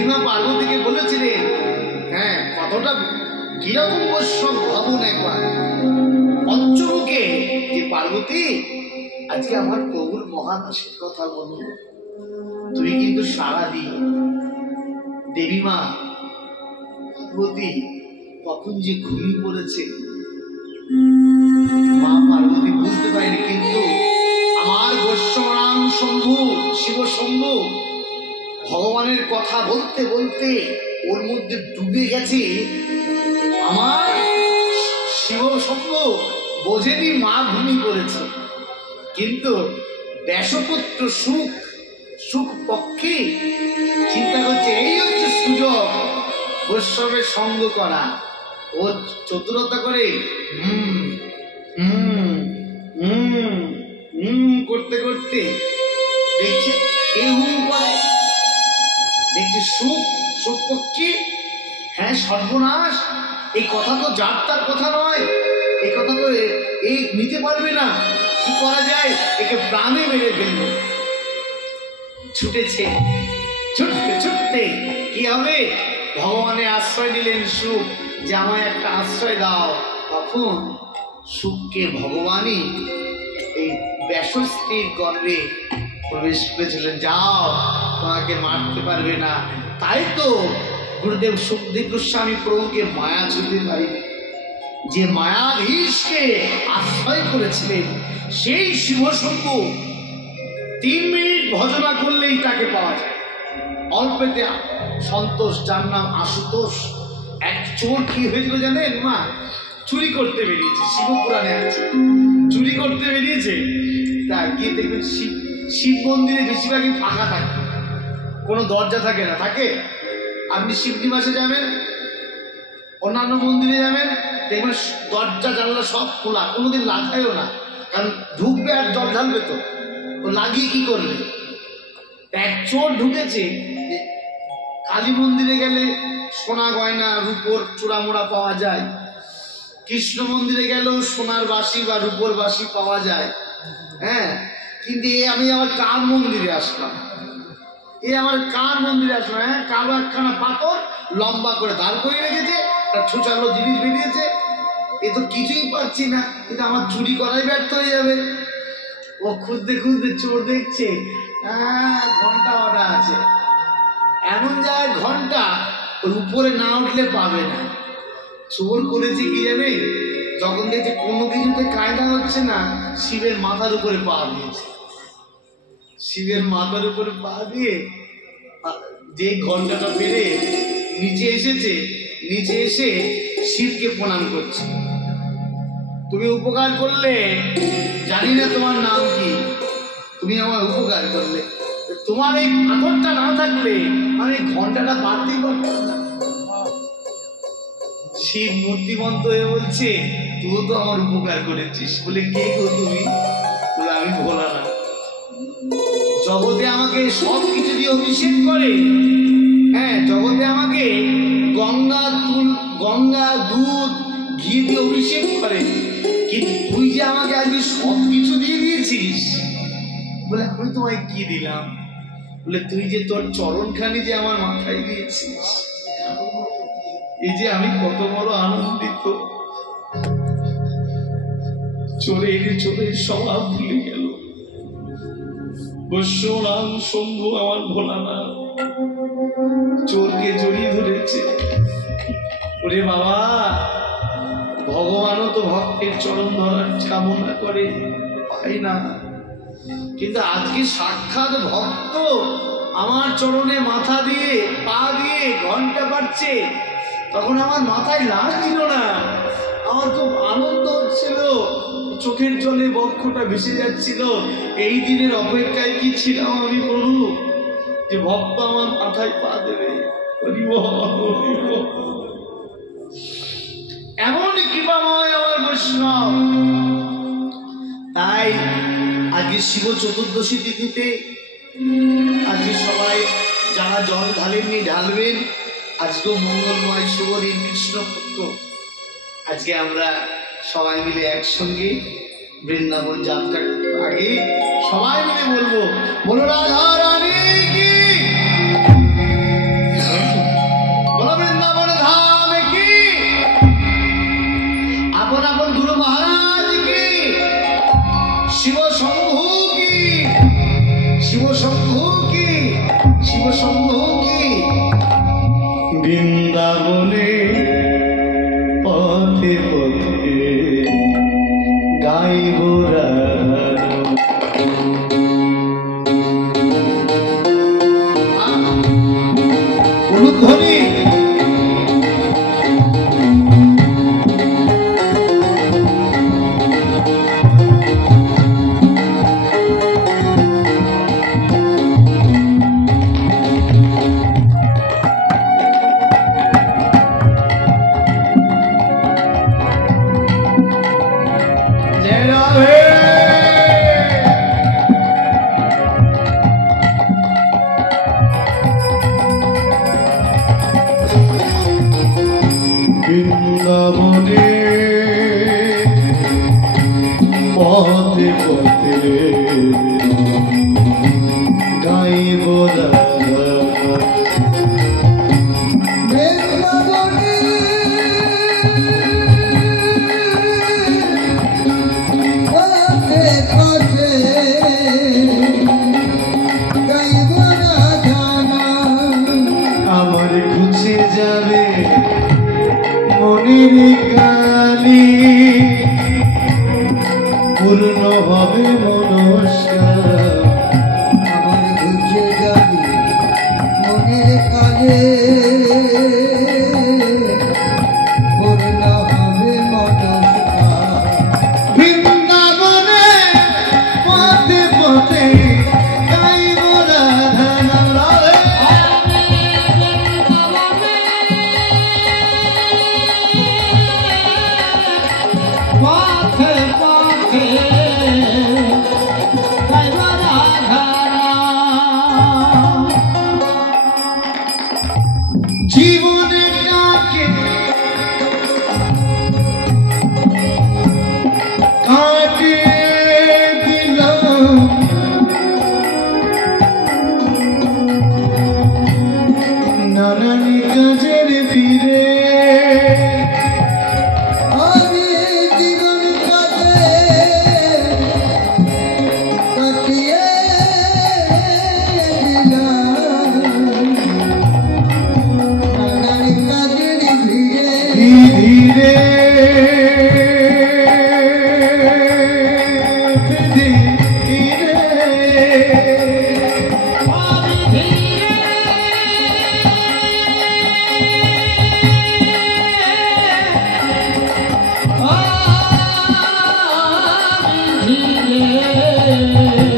দেবীমা পার্বতীকে বলেছিলেন, হ্যাঁ কতটা কিরকম বৈষ্ণব ভাবুন একবার। পঞ্চমুখে যে পার্বতী, আজকে আমার প্রভুর মহানাসের কথা বলুন, তুমি কিন্তু সারা দিন দেবীমা পার্বতী কখন যে ঘুমিয়ে পড়েছে মা পার্বতী বুঝতে পারেনি। কিন্তু আমার বৈষ্ণবরাম শম্ভু, শিব শম্ভু ভগবানের কথা বলতে বলতে ওর মধ্যে ডুবে গেছে। আমার শিব শম্ভু বোঝেনি মা ঘুমিয়ে পড়েছে, কিন্তু ব্যাসপুত্র সুখ পক্ষে চিন্তা করছে এই হচ্ছে সুযোগ বৈষ্ণবের সঙ্গ করা। ও চতুরতা করে করতে করতে দেখছে কে হুম করে, দেখছে সুখ পক্ষে। হ্যাঁ সর্বনাশ, এই কথা তো যার তার কথা নয়, এই কথা তো এই নিতে পারবে না, কি করা যায়, একে প্রাণে মেরে ফেললো। ছুটেছে, ছুটতে ছুটতে কি হবে, ভগবানের আশ্রয় নিলেন সুখ, যে আমায় একটা আশ্রয় দাও। তখন সুখকে ভগবানই এই ব্যাসস্ত্রীর গর্ভে প্রবেশ করেছিলেন, যাও তোমাকে মারতে পারবে না। তাই তো গুরুদেব সুখদেব গোস্বামী প্রভুকে মায়া ছুঁতে পারেনি, যে মায়াধীশকে আশ্রয় করেছিলেন সেই শিবশম্ভু 3 মিনিট ভজনা করলেই তাকে পাওয়া যায়। অল্পেতে সন্তোষ, যার নাম আশুতোষ। এক চোর কি হয়েছিল জানেন মা, চুরি করতে বেরিয়েছে, শিবপুরাণে আছে, চুরি করতে বেরিয়েছে। তা গিয়ে দেখবেন শিব মন্দিরে বেশিরভাগই ফাঁকা থাকে, কোনো দরজা থাকে না। থাকে আপনি শিব নিবাসে যাবেন, অন্যান্য মন্দিরে যাবেন, দেখবেন দরজা জানলা সব খোলা, কোনোদিন লাগায়ও না, কারণ ঢুকবে আর জল ঢালবে, তো ও লাগিয়ে কি করবে। এক চোর ঢুকেছে, কালী মন্দিরে গেলে সোনা গয়না রূপোর চূড়ামোড়া পাওয়া যায়, কৃষ্ণ মন্দিরে গেলেও সোনার বাসি বা রূপোর বাসি পাওয়া যায়। হ্যাঁ, কিন্তু আমি আবার কার মন্দিরে আসলাম, হ্যাঁ কালো একখানা পাথর লম্বা করে দাঁড় করে রেখেছে, একটা ছোচালো জিনিস বেরিয়েছে, এ তো কিছুই পাচ্ছি না, কিন্তু আমার চুরি করাই ব্যর্থ হয়ে যাবে। ও খুঁজতে খুঁজতে চোর দেখছে ঘন্টা বাঁধা আছে, এমন জায়গায় ঘন্টা ওর উপরে না উঠলে পাবে না। চোর করেছে কি জানে, যখন দেখছে কোনো কিছুতে কায়দা হচ্ছে না, শিবের মাথার উপরে পা দিয়েছে। শিবের মাথার উপরে পা দিয়ে যে ঘন্টাটা পেরে নিচে এসেছে, নিচে এসে শিবকে প্রণাম করছে। তুমি উপকার করলে, জানি না তোমার নাম কি, তুমি আমার উপকার করলে, তোমার এই পাথরটা না থাকলে আমি ঘন্টাটা বাড়তেই পারতাম না। শিব মূর্তিমন্ত হয়ে বলছে, তুই তো আমার উপকার করেছিস। বলে কে গো তুমি? বলে আমি ভোলানাথ। জগতে আমাকে সব কিছু দিয়ে অভিষেক করে, হ্যাঁ জগতে আমাকে গঙ্গা দুধ ঘি দিয়ে অভিষেক করে, কিন্তু তুই যে আমাকে আজকে সব কিছু দিয়ে দিয়েছিস। বলে আমি তোমায় কি দিলাম? বলে তুই যে তোর চরণখানি যে আমার মাথায় দিয়েছিস, এই যে আমি কত বড় আনন্দিত। চলে স্বভাব ভুলে গেল। বৈষ্ণব শম্ভু আমার ভোলানাথ চোরকে জড়িয়ে ধরেছে। ওরে বাবা, ভগবানও তো ভক্তের চরণ ধরার কামনা করে, পাই না, কিন্তু আজকে সাক্ষাৎ ভক্ত আমার চরণে মাথা দিয়ে পা দিয়ে ঘন্টা পাচ্ছে, তখন আমার মাথায় লাশ ছিল না, আমার খুব আনন্দ হচ্ছিল, চোখের জলে বক্ষটা ভেসে যাচ্ছিল। এই দিনের অপেক্ষায় কি ছিলাম আমি প্রভু, যে ভক্ত আমার মাথায় পা দেবে। এমন কৃপাময় আমার বৈষ্ণব। তাই আজকে শিব চতুর্দশী তিথিতে আজকে সবাই যারা জল ঢালেননি ঢালবেন। আজকেও মঙ্গলময় শুভ দিন, কৃষ্ণপক্ষ। আজকে আমরা সবাই মিলে একসঙ্গে বৃন্দাবন যাত্রার আগে সবাই মিলে বলবো, বলো রাধা রানী কি। পথে পথে গাইব আমার খুঁজে যাবে মনের কালি পূর্ণ হবে মনস্কার আমার বুঝে যাবে মনের কালে পূর্ণ হবে মনস্কার বৃন্দাবনে পথে পথে গাইব রাধা নাম রাধে পথে পথে জীবনটাকে কাটিয়ে দিলাম নানান কাজের ফিরে আমি জীবন কাজে কাটিয়ে দিলাম নানান কাজের ভিড়ে ধীরে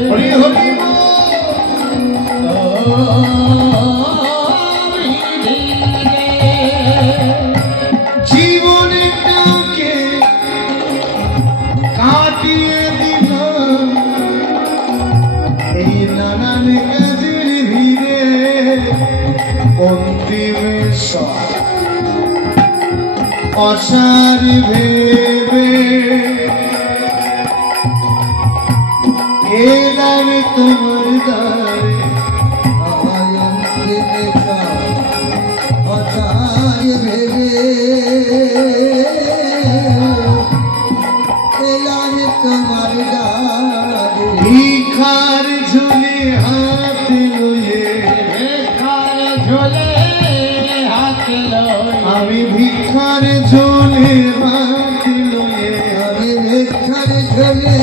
হরি হরি জীবনটাকে কাটিয়ে দিলাম এই নানান কাজের ভিড়ে অন্তিম অসার ভেবে এলাম তোমার দ্বারে অসার ভেবে এলাম তোমার দ্বারে ভিখার ঝুলে হাত লয়ে ভিখার ঝোলে হাত লয়ে আমি ভিখার ঝুলে হাত লয়ে আমি ভিখার ঝোলে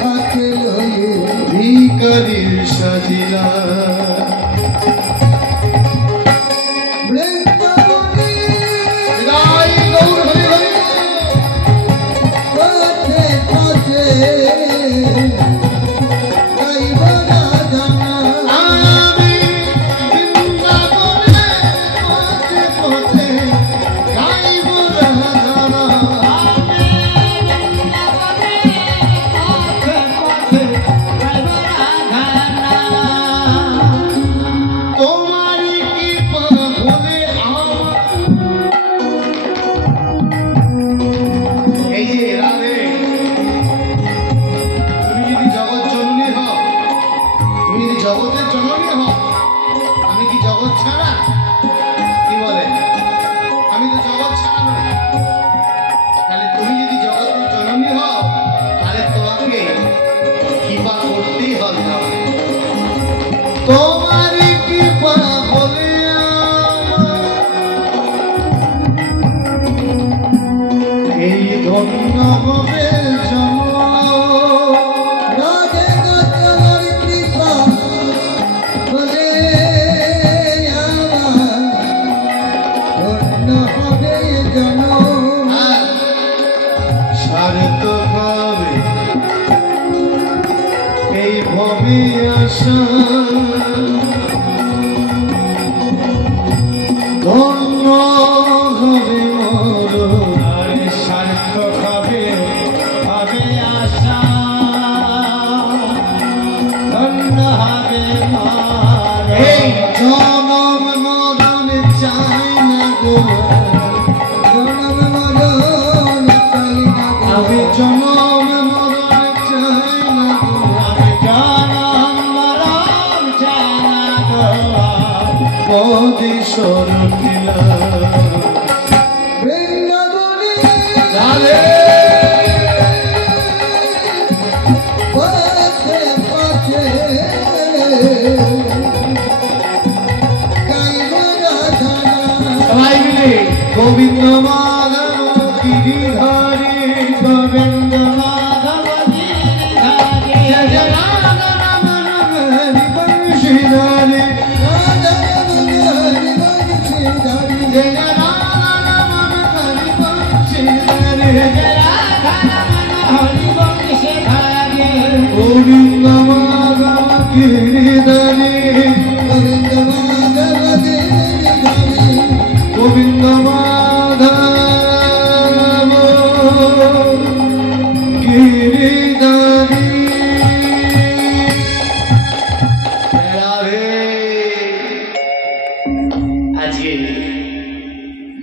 হাত লয়ে ভিখারির সাজিলা বৃন্দাবনে জয় গৌর হরি হরি পথে পথে গাইব রাধা নাম। আমি বৃন্দাবনে পথে পথে গাইব রাধা নাম। তোমার কৃপা হলে আমার এই যে রাধে তুমি যদি জগৎ জননী হও তুমি যদি জগতের জননী হও আমি কি জগৎ ছাড়া কি বলে আমি তো জগৎ ছাড়া নই তাহলে তুমি যদি জগতের জননী হও তাহলে তোমাকে কৃপা করতেই হবে তাহলে তোমার কৃপা বলে এই ধন্য হবে রাধে গোচর কৃপা বলে আমার ধন্য হবে জনম। সার্থক হবে এই ভবে আশা ধন্য হবে মরণ সার্থক হবে হবে আশা ধন্য হবে এই জনম মরণ চাই না গো জনম মরণ চাই না গো। আমি জনম মরণ পদে শরণ নিলাম বৃন্দাবনে রাধে পথে পথে গাইব রাধা সবাই মিলে গোবিন্দ মাধব গিরিধারী গোবিন্দ মাধব গিরিধারী জয় রাধা রমণ হরি বংশীধারী রাধা রমণ হরি বংশীধারী জয় রাধা রমণ হরি বংশীধারী জয় রাধা রমণ হরি বংশীধারী গোবিন্দ মাধব গিরিধারী গোবিন্দ মাধব গিরিধারী গোবিন্দ মাধব গিরিধারী রাধে। আজকে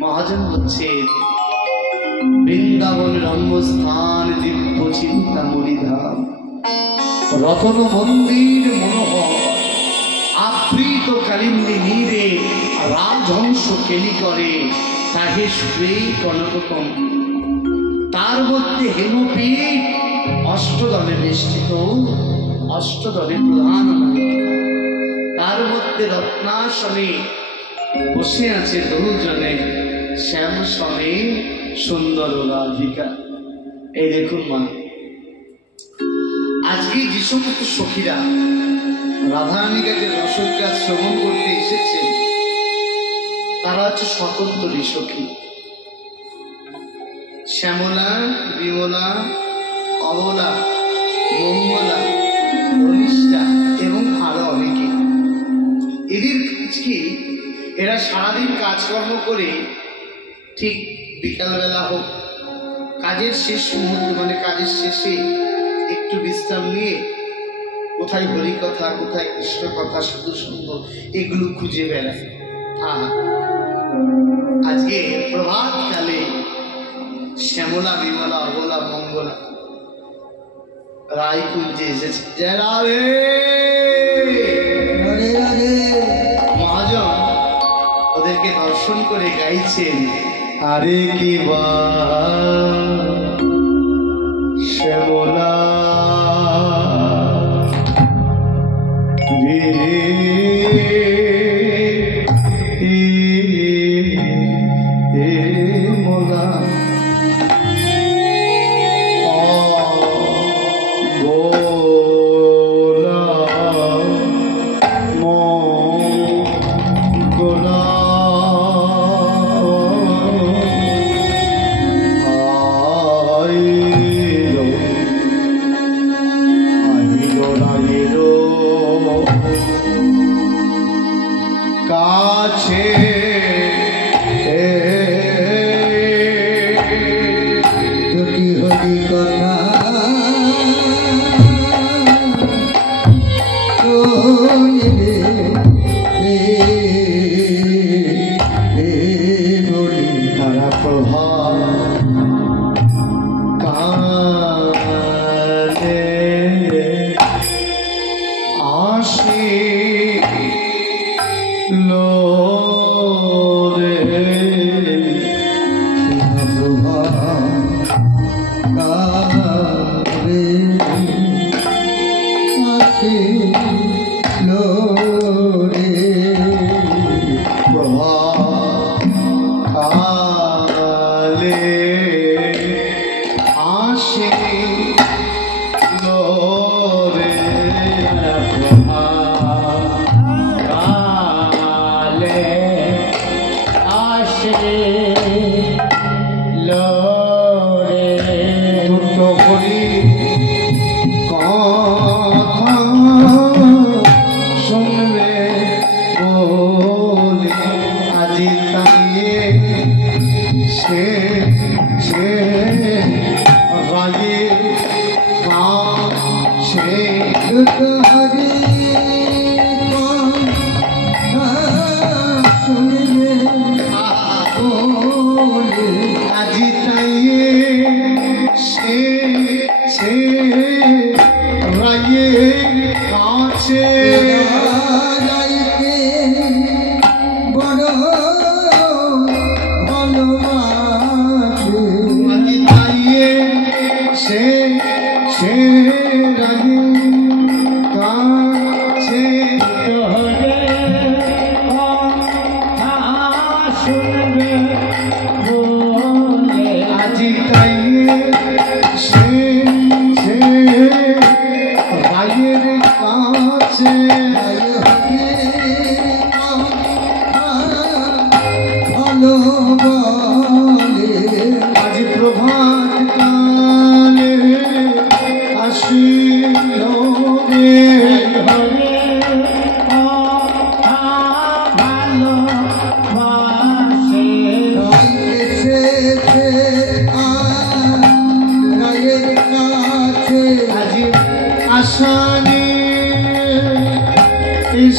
মহাজন হচ্ছে বৃন্দাবন রম্যস্থান দিব্য চিন্তামণি ধাম রতন মন্দির মনোহর আবৃত কালিন্দী নীরে রাজহংস কেলি করে তাহে সুরে কনকতম তার মধ্যে হেমপীঠ অষ্টদলে বেষ্টিত অষ্টদলে প্রধান নায়িকা। তার মধ্যে রত্নাসনে বসে আছে দুজনে শ্যাম সনে সুন্দর রাধিকা। এই দেখুন মা, আজকে যে সমস্ত সখীরা রাধারানীর কাছে রসজ্ঞা শ্রবণ করতে এসেছেন তারা হচ্ছে স্বতন্ত্রী সখী। শ্যামলা, বিমলা, অবলা, মঙ্গলা, ধনিষ্ঠা এবং আরো অনেকে। এদের কাজ কি, এরা সারাদিন কাজকর্ম করে ঠিক বিকালবেলা হোক কাজের শেষ মুহূর্ত মানে কাজের শেষে একটু বিশ্রাম নিয়ে কোথায় হরি কথা, কোথায় কৃষ্ণ কথা, সাধু সঙ্গ এগুলো খুঁজে বেড়ায়। আজকে প্রভাত কালে শ্যামলা, বিমলা, অবলা, মঙ্গলা রায়কুঞ্জে এসেছে। জয় রাধে। রাধে রাধে মহাজন ওদেরকে দর্শন করে গাইছেন, আরে কি বা শ্যামলা মোলা গোলা গোলা কাছে দুটি হরি কথা শুনিবে বলি তারা প্রভাব কানে আসি লো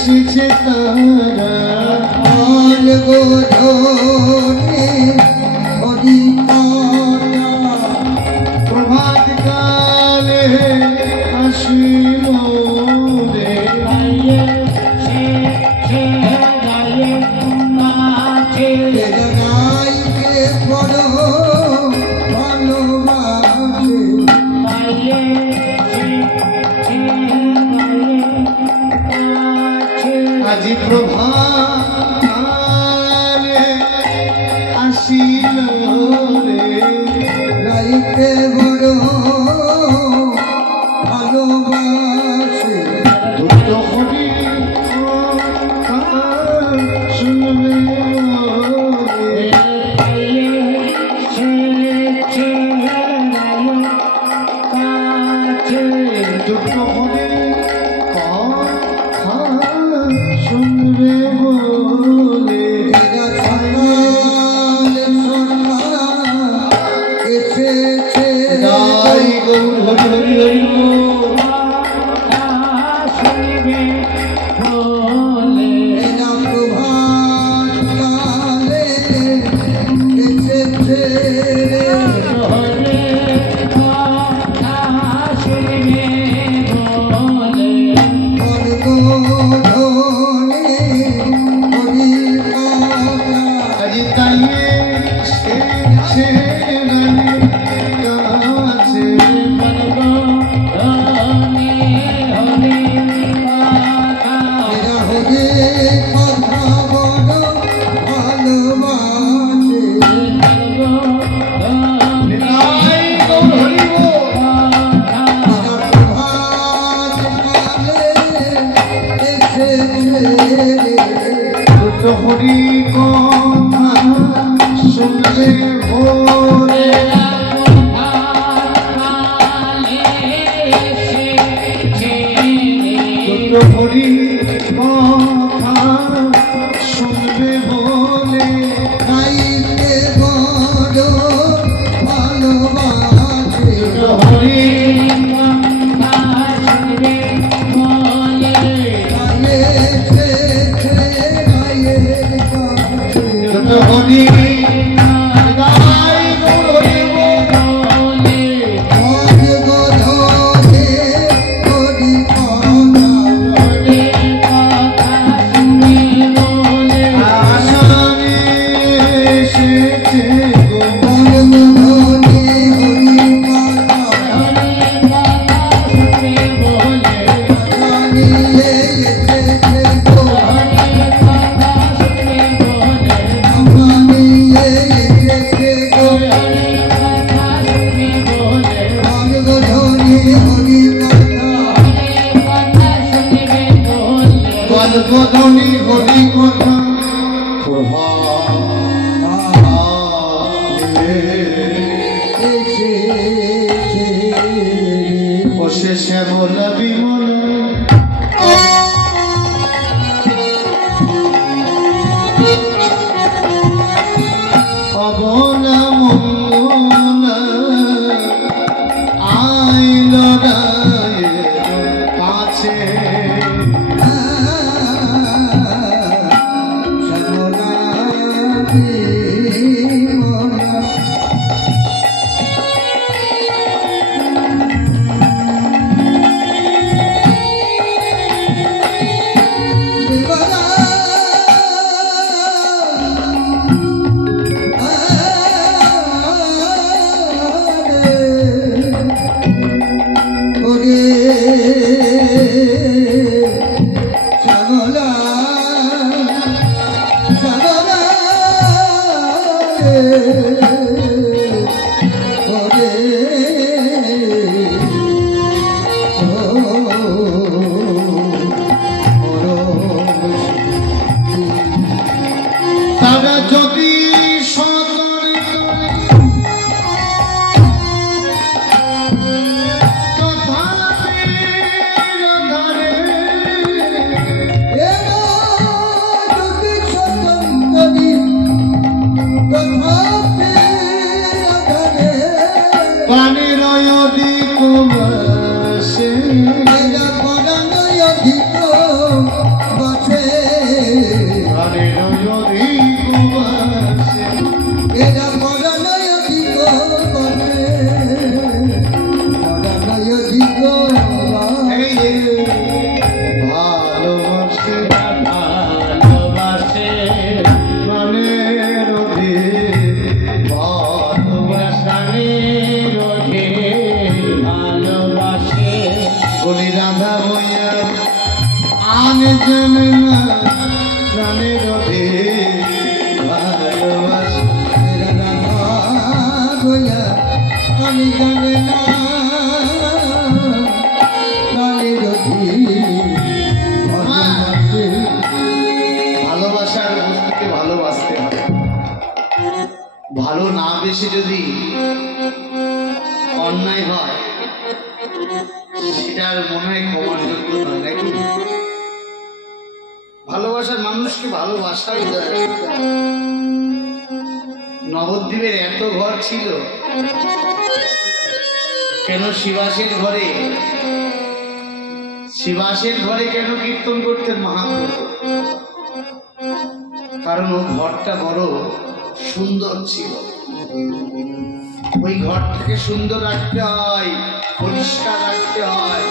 এসেছে তারা কাল গোধনে হরি কথা প্রভাত কালে আসিল রে বেদনাইকে বড় ভালোবাসে আজি প্রভাত কালে আসিল রে রাইকে বড় ভালোবাসে দুষ্ট হরি শুনবে রে দুষ্ট হরি শুনবে বলে এরা সকাল এসেছে তাই গৌর হরি হরি এরা প্রভাত কালে এসেছে ধনে হরি কথা আজি তাইয়ে সে কাছে এরা হরে কথা বড় ভালোবাসে তাই গৌর হরি এরা প্রভাত কালে এসেছে দুষ্ট হরি কথা শুনবে ভোরে দুষ্ট হরি কথা শুনবে বলে রাইকে বড় ভালোবাসে দুষ্ট হরি দুষ্ট হরি তাই গৌর হরি আসামে এসেছে গল্পধ্বনি হরি কথা বসে শ্যামলা বিমলা অবলা মঙ্গলা আইল রায়ের কাছে তারা যদি তথাপি ভালো না বেশি যদি অন্যায় হয় সেটার মনে হয় ক্ষমার যোগ্য নয় নাকি? ভালোবাসার মানুষকে ভালোবাসাই নবদ্বীপের এত ঘর ছিল কেন? শিবাসের ঘরে কেন কীর্তন করতেন মহাপ্রভু? কারণ ও ঘরটা বড় সুন্দর ছিল। ওই ঘরটাকে সুন্দর রাখতে হয়, পরিষ্কার রাখতে হয়।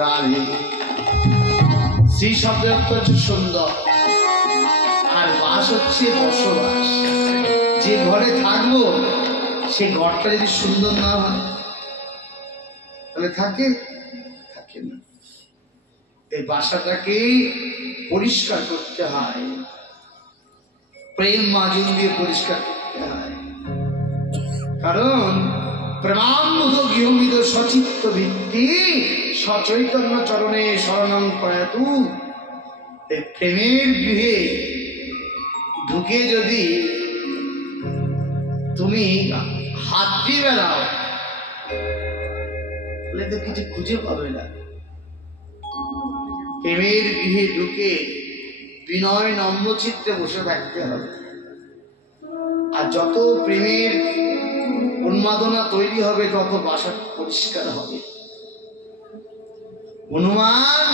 রাধে শ্রী শব্দের অর্থ হচ্ছে সুন্দর, আর বাস হচ্ছে বসবাস। যে ঘরে থাকবো সে ঘরটা যদি সুন্দর না হয় তাহলে থাকে না। এই বাসাটাকে পরিষ্কার করতে হয়, প্রেম মাঝুম দিয়ে পরিষ্কার করতে হয়। কারণ প্রেমাম্বুধ গৃহবিদ সচিত্ত ভিত্তি সচৈতন্য চরণে শরণং প্রয়াতু। প্রেমের গৃহে ঢুকে যদি তুমি হাত দিয়ে বেড়াও তাহলে তো কিছু খুঁজে পাবে না। প্রেমের গৃহে ঢুকে বিনয় নম্র চিত্তে বসে থাকতে হবে। আর যত প্রেমের উন্মাদনা তৈরি হবে তত বাসা পরিষ্কার হবে। হনুমান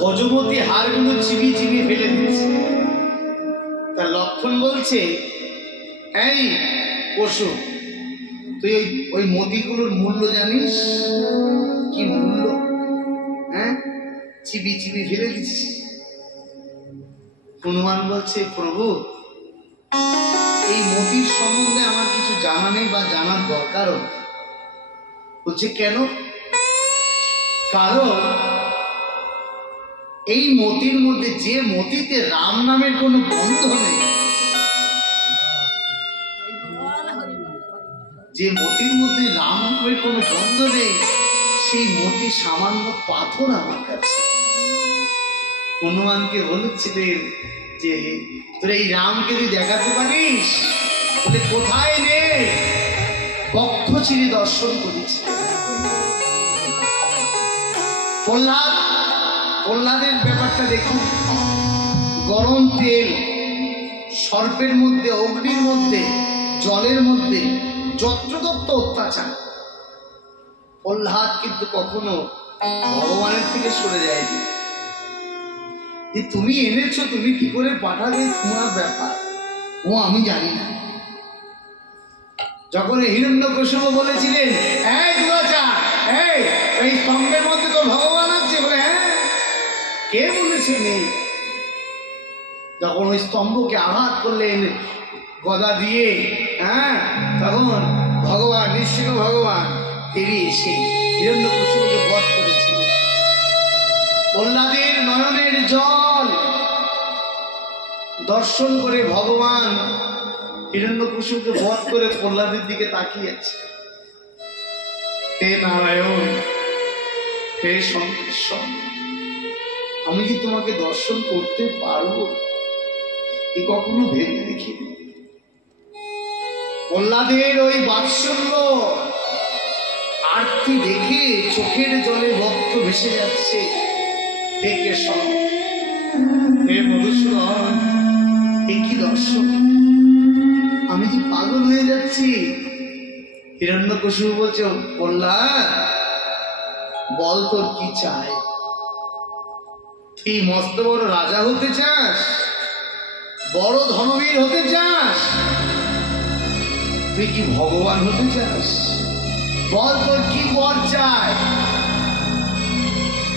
গজমতি হাড়গুলো চিবিয়ে ফেলে দিয়েছে। তার লক্ষণ বলছে, এই পশু, তুই ওই মতিগুলোর মূল্য জানিস? কি মূল্য? হ্যাঁ, চিবি ফেলে দিচ্ছি। হনুমান বলছে, প্রভু এই মতির সম্বন্ধে আমার কিছু জানা নেই বা জানার দরকারও। বলছে কেন? কারণ এই মতির মধ্যে, যে মতিতে রাম নামের কোনো গন্ধ নেই, যে মতির মধ্যে রাম নামের কোনো গন্ধ নেই, সেই মতি সামান্য পাথর আমার কাছে। হনুমানকে বলেছিলেন যে তোর এই রামকে তুই দেখাতে পারিস? বলে কোথায় নে? বক্ষ চিরে দর্শন করেছি। প্রহ্লাদের ব্যাপারটা দেখুন। গরম তেল, সর্পের মধ্যে, অগ্নির মধ্যে, জলের মধ্যে যত্রতত্র অত্যাচার। প্রহ্লাদ কিন্তু কখনো ভগবানের থেকে সরে যায়নি। যে তুমি এনেছো, তুমি কি করে পাঠাবে, তোমার ব্যাপার, ও আমি জানি না। যখন হিরণ্যকশিপু বলেছিলেন, এই দুরাচার, এই স্তম্ভের মধ্যে তো ভগবান আছে, বলে হ্যাঁ, কে বলেছে নেই? যখন ওই স্তম্ভকে আঘাত করলেন গদা দিয়ে, হ্যাঁ, তখন ভগবান, নৃসিংহ ভগবান তিনি এসে হিরণ্যকশিপুকে বধ করেছিলেন। প্রহ্লাদের নয়নের জল দর্শন করে ভগবান হিরণ্যকশিপুকে বধ করে প্রহ্লাদের দিকে তাকিয়েছে। হে নারায়ণ, হে শঙ্করেশ্বর, আমি কি তোমাকে দর্শন করতে পারবো? এ কখনো ভেবে দেখিনি। প্রহ্লাদের ওই বাৎসল্য আরতি দেখে চোখের জলে ভক্ত ভেসে যাচ্ছে। হে কেশব, হে মধুসূদন, এ কি দর্শন! আমি কি পাগল হয়ে যাচ্ছি? হিরণ্যকশিপু বলছে, প্রহ্লাদ বল তোর কি চাই? তুই মস্ত বড় রাজা হতে চাস? বড় ধনবীর হতে চাস? তুই কি ভগবান হতে চাস? বল তোর কি বর চাই?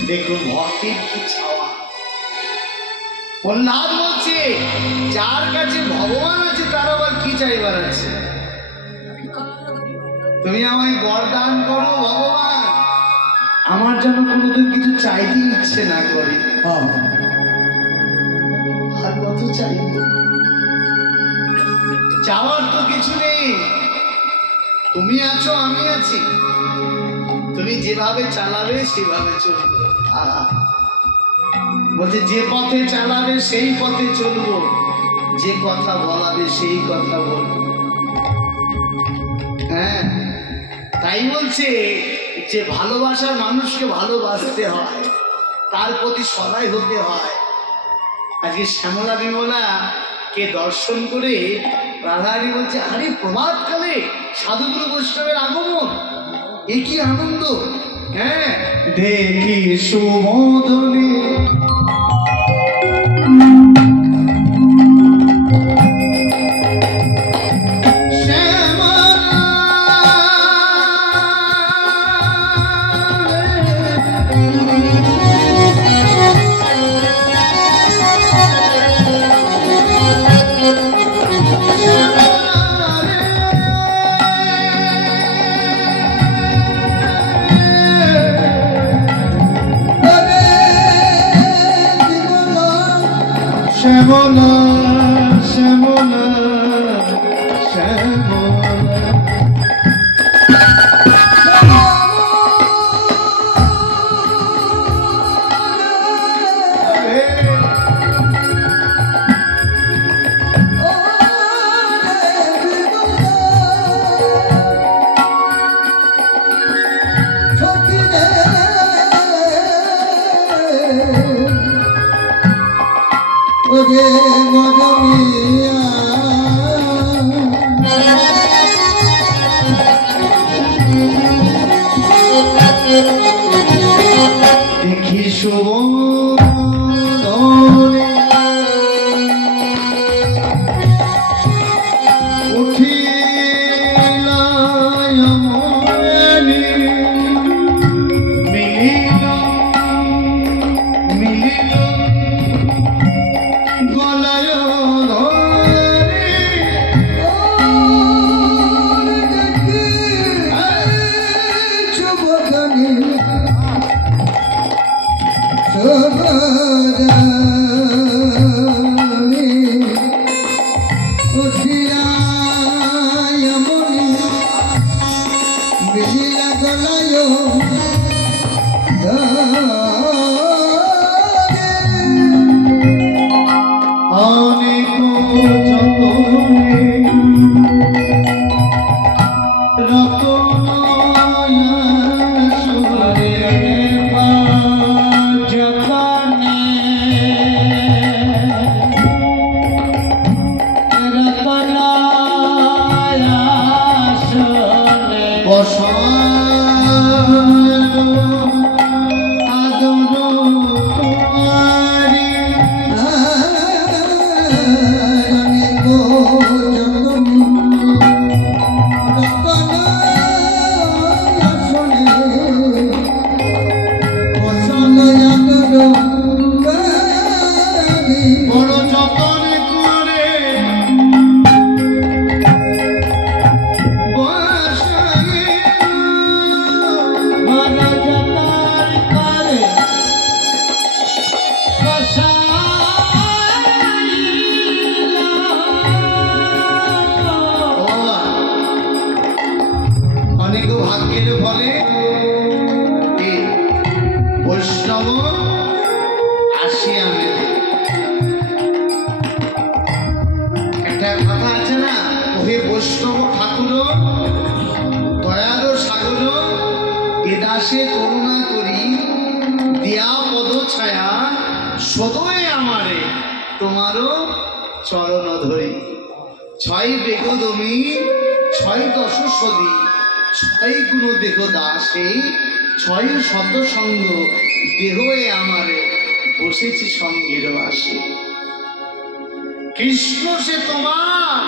দেখুন ভক্তির কি ছাওয়া। প্রহ্লাদ বলছে, যার কাছে ভগবান আছে তার আবার কি চাইবার আছে? তুমি আমায় বরদান করো ভগবান, আমার যেন কোনোদিন কিছু চাইতে ইচ্ছে না করে। আর কত চাইব? চাওয়ার তো কিছু নেই। তুমি আছো, আমি আছি, তুমি যেভাবে চালাবে সেভাবে চলবে। বলছে যে পথে চালাবে সেই পথে চলবো, যে কথা বলাবে সেই কথা বল। হ্যাঁ, তাই বলছে যে ভালোবাসার মানুষকে ভালোবাসতে হয়, তার প্রতি সদয় হতে হয়। আজকে শ্যামলা বিমলা কে দর্শন করে রাধারানী বলছে, আরে প্রভাতকালে সাধুগুরু বৈষ্ণবের আগমন, এ কি আনন্দ। হ্যাঁ, দেখি সুমোদনে শ্যামলা শ্যামলা শ্যামলা ওরে মজমিয়া দেখি সুমোদনে উঠিলায় মনি মিলিল মিলিল গলায় ধরে চুবদানি চুবদানি উঠিলায় মনি মিলিলা গলায় অনেক যতনে রতন সুরে যতনে রতন বড় যতন করে বসাই বড় যতন করে অনেক ভাগ্যের ফলে এই বৈষ্ণব আসিয়া মেলে। একটা কথা আছে না, ওহে বৈষ্ণব ঠাকুর দয়ালো সাগর এ দাসে করুণা করি দিয়া পদ ছায়া সদয় আমারে তোমারও চরণ ধরি। ছয় বেগদমি ছয় দশ সদী ছয় গুণ দেহ দাসে ছয় শত সঙ্গ দেহে আমারে বসেছি সঙ্গের বাসে। কৃষ্ণ সে তোমার,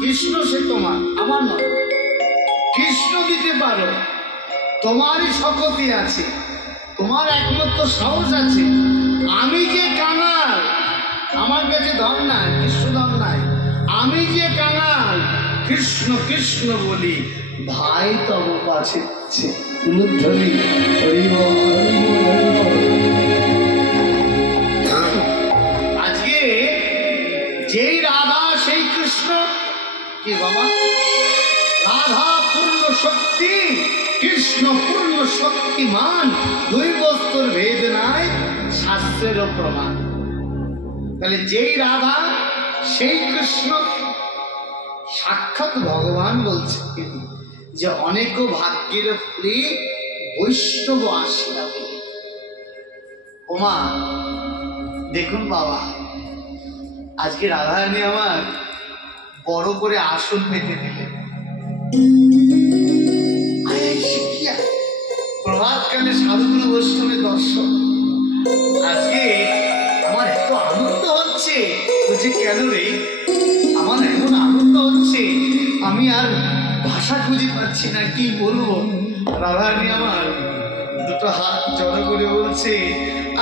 কৃষ্ণ সে তোমার, আমার নয়। কৃষ্ণ দিতে পারো, তোমারই শক্তি আছে, তোমার একমাত্র সাহস আছে। আমি যে কাঙাল, আমার কাছে ধন নাই, কৃষ্ণ ধন নাই, আমি যে কাঙাল কৃষ্ণ কৃষ্ণ বলি, ভাই তব কাছে উলুধ্বনি হরি বল, হরি বল, হরি বল। আজকে যেই রাধা সেই কৃষ্ণ কি বাবা, রাধা পূর্ণ শক্তি, কৃষ্ণ পূর্ণ শক্তিমান, দুই বস্তুর ভেদ নাই, শাস্ত্রেরও প্রমাণ। তাহলে যেই রাধা সেই কৃষ্ণ সাক্ষাৎ ভগবান বলছেন যে অনেক ভাগ্যের ফলে বৈষ্ণব আসিয়া বলে। ওমা দেখুন বাবা, আজকে রাধারানী আমার বড় করে আসন পেতে দিলেন। প্রভাতকালে সাধুগুরু বৈষ্ণবের দর্শন, আজকে আমার এত আনন্দ হচ্ছে। বলছে কেন রে? আমার এমন আনন্দ হচ্ছে আমি আর ভাষা খুঁজে পাচ্ছি না, কি বলবো। রাধারানী আমার দুটো হাত জড়ো করে বলছে,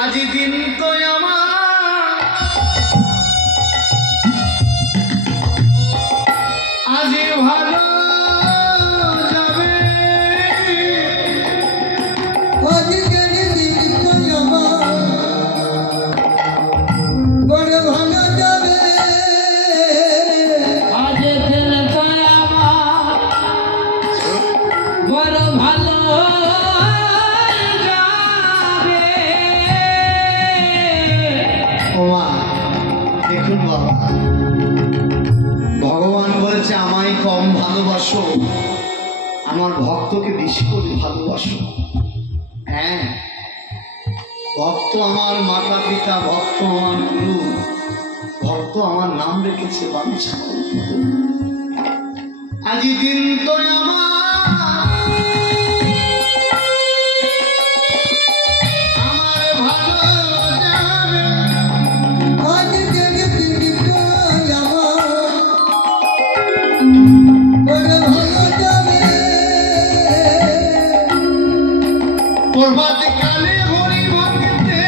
আজ দিন তো আমার আজ ভালো যাবে, আজকের দিনটা আমার বড় ভালো যাবে, আজকের দিনটা আমার বড় ভালো যাবে। ওমা দেখুন বাবা, ভগবান বলছে আমায় কম ভালোবাসো, আমার ভক্তকে বেশি করে ভালোবাসো। হ্যাঁ, ভক্ত আমার মাতা পিতা, ভক্ত আমার গুরু, ভক্ত আমার নাম রেখেছে বাঞ্ছা। আজ দিন তো আমার ভালো যাবে, আজকের দিনটা আমার বড় ভালো যাবে, প্রভাত কালে হরি ভক্তে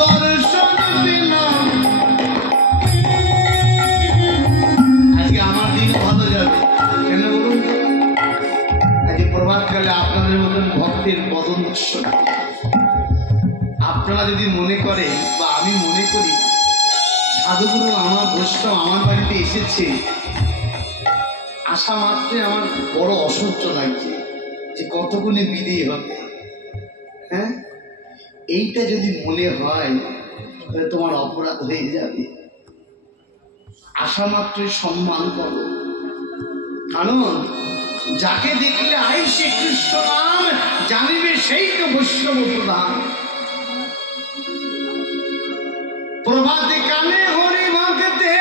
দর্শন পেলাম। আজকে আমার দিন ভালো যাবে কেন বলুন তো? আজকে প্রভাত কালে আপনাদের মতন ভক্তের বদন দর্শন। আপনারা যদি মনে করেন বা আমি মনে করি সাধুগুরু আমার বৈষ্ণব আমার বাড়িতে এসেছে, আসা মাত্রে আমার বড় অসহ্য লাগছে যে কতগুণে বিদেয় হবে। হ্যাঁ, এইটা যদি মনে হয় তাহলে তোমার অপরাধ হয়ে যাবে। আসা মাত্রই সম্মান করো, কারণ যাকে দেখলে আই শ্রীকৃষ্ণ নাম জানিবে সেই তো বৈষ্ণব প্রধান। প্রভাতে কালে হরি ভক্তে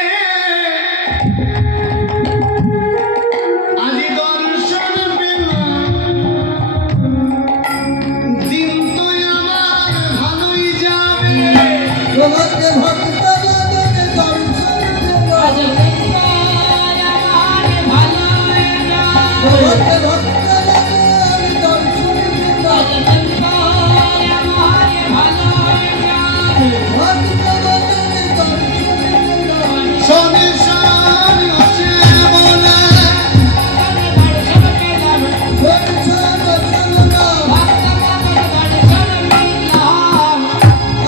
আজি দর্শন পেলাম, দিন তো আমার ভালোই যাবে। তোমাকে ভক্ত বদনে দর্শন পেলাম, তোমাকে ভক্ত বদনে দর্শন পেলাম, ভক্ত বদনে দর্শন পেলাম, সংসার আছে বলে দর্শন পেলাম,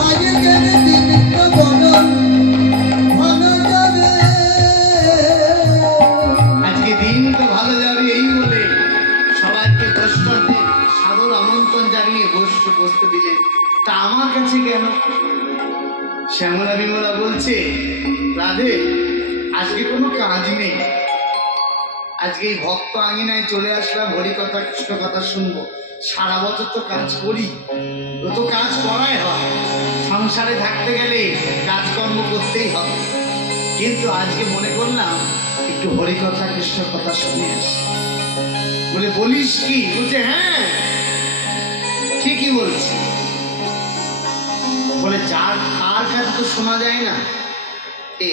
আজকের দিনটা বড় ভালো যাবে, আজকে দিন তো ভালো যাবে এই বলে সবাইকে বৈষ্ণবদের সাদর আমন্ত্রণ জানিয়ে বসতে দিলেন। তা আমার কাছে কেন? শ্যামলা বিমলা বলছে, রাধে আজকে কোনো কাজ নেই, আজকে এই ভক্ত আঙিনায় চলে আসলাম, হরি কথা কৃষ্ণ কথা শুনবো। সারা বছর তো কাজ করি, ও তো কাজ করাই হয়, সংসারে থাকতে গেলে কাজকর্ম করতেই হবে, কিন্তু আজকে মনে করলাম একটু হরি কথা কৃষ্ণ কথা শুনে আসি। বলে বলিস কি? বলছে হ্যাঁ ঠিকই বলছি। বলে যার কার কাছে তো শোনা যায় না, এ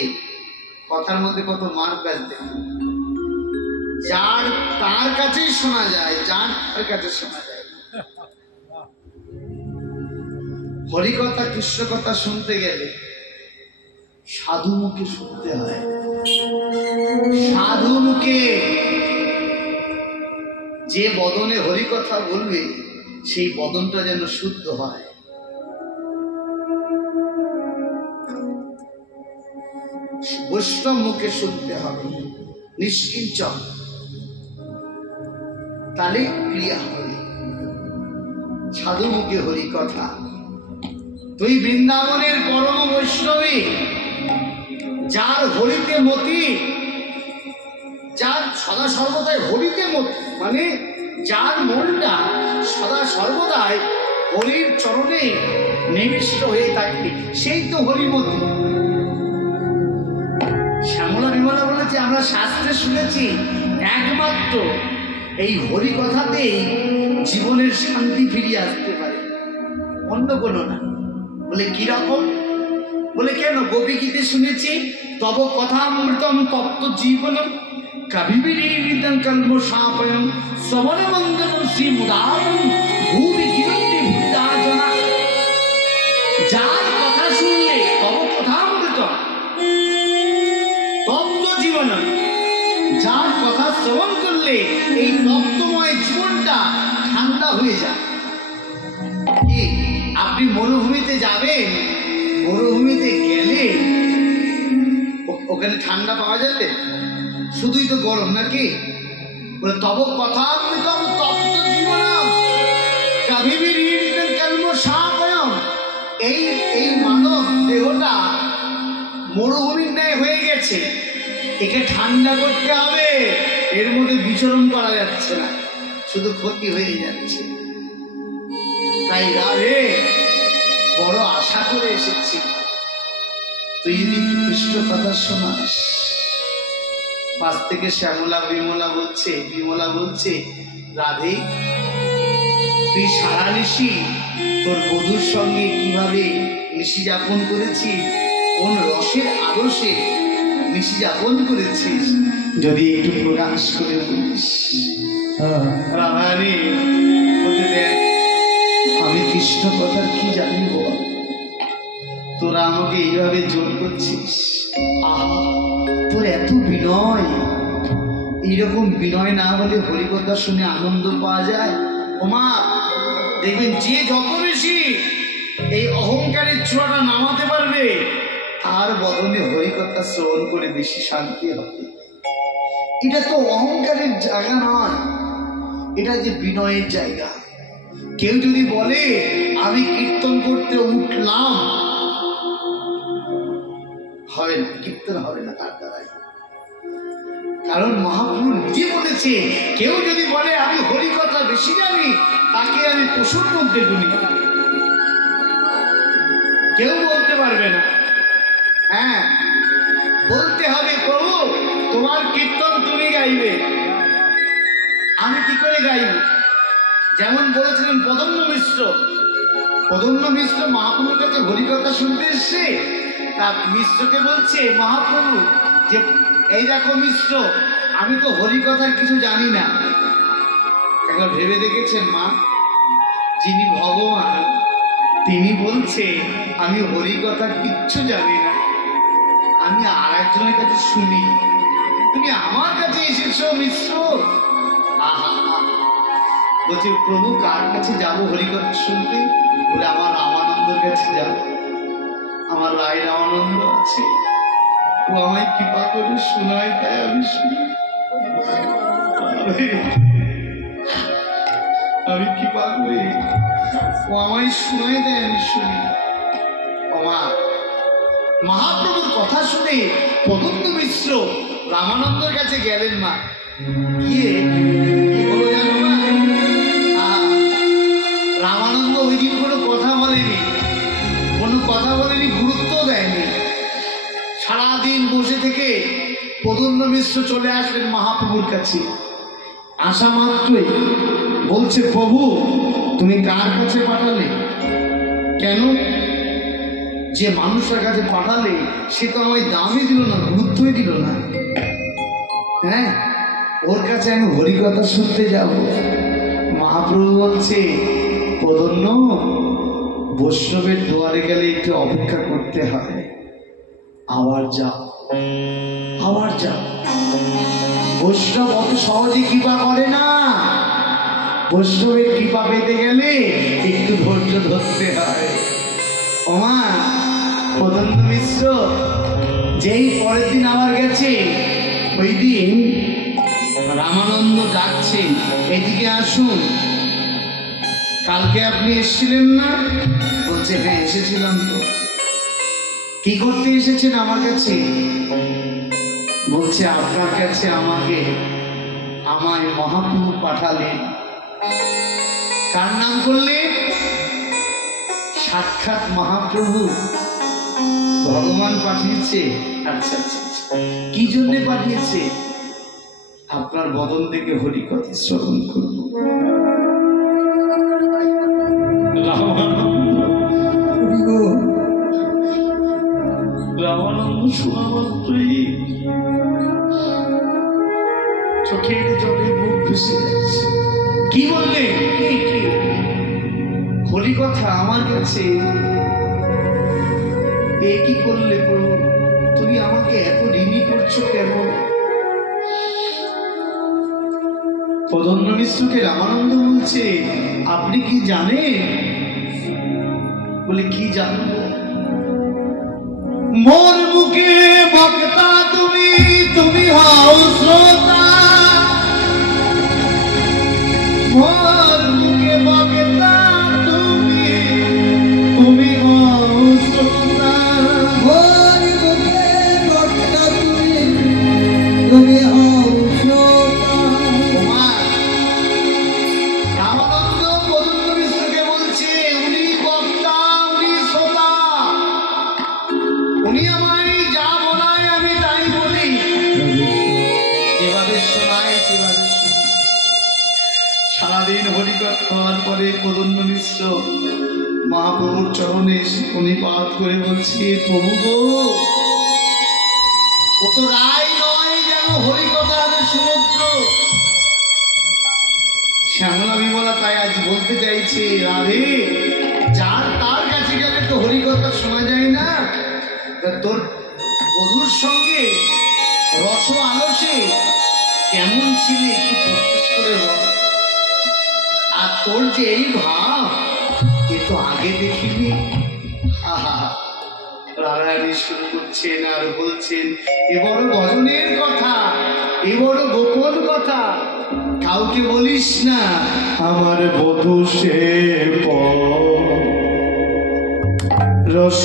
কথার মধ্যে কত মার প্যাচ দেয়। যার তার কাছেই শোনা যায়, যার তার কাছে শোনা যায়। হরি কথা কৃষ্ণ কথা শুনতে গেলে সাধু মুখে শুনতে হয়, সাধু মুখে। যে বদনে হরি কথা বলবে সেই বদনটা যেন শুদ্ধ হয়। বৈষ্ণব মুখে শুনতে হবে, নিষ্কিঞ্চন, তাহলে ক্রিয়া হবে। সাধু মুখে হরি কথা। তুই বৃন্দাবনের পরম বৈষ্ণবী, যার হরিতে মতি, যার সদা সর্বদাই হরিতে মতি, মানে যার মনটা সদা সর্বদাই হরির চরণে নিবিষ্ট হয়ে থাকে, সেই তো হরিমতি। শ্যামলা বিমলা বলেছে, আমরা শাস্ত্রে শুনেছি একমাত্র এই হরি কথাতেই জীবনের শান্তি ফিরিয়ে আসতে পারে, অন্য কোনো না। বলে কিরকম? বলে কেন? গোপী গীতে শুনেছি, তব কথামৃতম তপ্ত জীবনম কবিবিরীরিতং কল্মষাপয়ম শ্রবণমঙ্গলম শ্রীমুদারম ভূমি কিরন্তি ভূমিদাজনা। যার কথা শুনলে তব কথামৃতম তপ্ত জীবনম, যার কথা শ্রবণ করলে এই তপ্তময় জীবনটা ঠান্ডা হয়ে যায়। কি আপনি মরুভূমিতে যাবেন, মরুভূমিতে গেলে ওখানে ঠান্ডা পাওয়া যাবে? শুধুই তো গরম নাকি? বলে তব কথামৃতম তপ্ত জীবনম কবিবিরীরিতং কল্মষাপয়ম। এই মানব দেহটা মরুভূমির ন্যায় হয়ে গেছে, একে ঠান্ডা করতে হবে। এর মধ্যে বিচরণ করা যাচ্ছে না, শুধু ক্ষতি হয়ে যাচ্ছে। তাই রাধে বড় আশা করে এসেছি, তুই যদি কৃষ্ণ কথা শোনাস। পাশ থেকে শ্যামলা বিমলা বলছে রাধে, তুই সারা নিশি তোর বধূর সঙ্গে কিভাবে নিশি যাপন করেছিস, কোন রসের আদর্শে নিশি যাপন করেছিস, যদি একটু প্রকাশ করে বলিস। রাধারানী বলতে দেখ, আমি কৃষ্ণ কথা কি জানি বল, তোরা আমাকে এইভাবে জোর করছিস। আহা, তোর এত বিনয়, এইরকম বিনয় না হলে হরিকথা শুনে আনন্দ পাওয়া যায়? ওমা, দেখবেন যে যত বেশি এই অহংকারের চূড়াটা নামাতে পারবে, তার বদলে হরিকথা শ্রবণ করে বেশি শান্তি হবে। এটা তো অহংকারের জায়গা নয়, এটা যে বিনয়ের জায়গা। কেউ যদি বলে আমি কীর্তন করতে উঠলাম, হবে না, কীর্তন হবে না তার দ্বারাই। কারণ মহাপ্রভু নিজে বলেছে, কেউ যদি বলে আমি হরি কথা বেশি জানি, তাকে আমি পশুর মধ্যে গুনি। কেউ বলতে পারবে না। হ্যাঁ, বলতে হবে প্রভু তোমার কীর্তন তুমি গাইবে, আমি কি করে গাইব? যেমন বলেছিলেন পদন্য মিশ্র মহাপ্রভুর কাছে হরিকথা শুনতে এসছে। তা মিশ্রকে বলছে মহাপ্রভু যে এই দেখো মিশ্র, আমি তো হরিকথার কিছু জানি না। একবার ভেবে দেখেছেন মা, যিনি ভগবান তিনি বলছে আমি হরিকথার কিচ্ছু জানি না, আমি আর একজনের কাছে শুনি, তুমি আমার কাছে এসেছো মিশ্র। আহা, বলছে প্রভু কার কাছে যাবো হরিকথা শুনতে? বলে আমার রামানন্দের কাছে যাবো, আমার রায় রামানন্দ আছে, ও আমায় কৃপা করে শোনায়, তাই আমি শুনি। আমি কৃপা করে ও আমায় শোনায়, তাই আমি শুনি। মহাপ্রভুর কথা শুনে পদন্ত মিশ্র রামানন্দের কাছে গেলেন। মা গিয়ে কি হলো জানো না, রামানন্দ ওই দিন কোনো কথা বলেনি, গুরুত্ব দেয়নি। সারাদিন বসে থেকে পদন্ত মিশ্র চলে আসলেন মহাপ্রভুর কাছে। আসা মাত্রই বলছে, প্রভু তুমি কার কাছে পাঠালে? কেন? যে মানুষের কাছে পাঠালে সে তো আমায় দামই দিল না, গুরুত্বই দিল না। হ্যাঁ, ওর কাছে আমি হরিকথা শুনতে যাব। মহাপ্রভু বলছে, পদন্য বৈষ্ণবের দুয়ারে গেলে একটু অপেক্ষা করতে হয়, আবার যাও। বৈষ্ণব অত সহজে কৃপা করে না, বৈষ্ণবের কৃপা পেতে গেলে একটু ধৈর্য ধরতে হয়। ওমা, পদন্ত মিশ্র যেই পরের দিন আবার গেছে, ওই দিন রামানন্দ ডাকছে, এদিকে আসুন। কালকে আপনি এসেছিলেন না? বলছে হ্যাঁ এসেছিলাম তো। কি করতে এসেছেন আমার কাছে? বলছে আপনার কাছে আমায় মহাপ্রভু পাঠালেন। কার নাম করলেন? সাক্ষাৎ মহাপ্রভু ভগবান পাঠিয়েছে। আচ্ছা আচ্ছা আচ্ছা। কি জন্য পাঠিয়েছে? আপনার বদন থেকে হরিকথা শ্রবণ করব। রামানন্দ শোনা মাত্রই চোখের জলে মুখ ভেসে যাচ্ছে। কি বললে? কি হরিকথা আমার কাছে? এ কি করলে প্রভু? তুমি আমাকে এত ঋণী করছো কেন? প্রদন্ন মিশ্রকে রামানন্দ বলছে আপনি কি জানেন? বলে কি জানবো? মোর মুখে বক্তা তুমি, তুমি হও শ্রোতা। মোর মুখে বক্তা তুমি, তুমি হও শ্রোতা। মোর মুখে বক্তা তুমি, তুমি হও শ্রোতা। রামানন্দ প্রদন্ন মিশ্রকে বলছে উনি বক্তা, উনি শ্রোতা। উনি আমায় যা বলায় আমি তাই বলি, যেভাবে শোনায় সেভাবে শুনি। সারাদিন হরিকথা খাওয়ার পরে প্রদন্ন মিশ্র মহাপ্রভুর চরণে প্রণিপাত করে বলছে প্রভু গো, ও তো রায় নয় যেন হরিকথার সমুদ্র। শ্যামলা বিমলা তাই আজ বলতে চাইছে রাধে, যার তার কাছে গেলে তো হরিকথা শোনা যায় না। তা তোর বধূর সঙ্গে রস আলসে কেমন ছিলে একটু প্রকাশ করে বল। আর তোর যে এই ভাব, এ তো আগে দেখিনি। রাধারানী শুরু করছেন আর বলছেন এ বড় গজনের কথা, এ বড় গোপন কথা, কাউকে বলিস না। আমার বধূ সে রস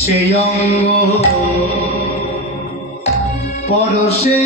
সেই অঙ্গ পরশে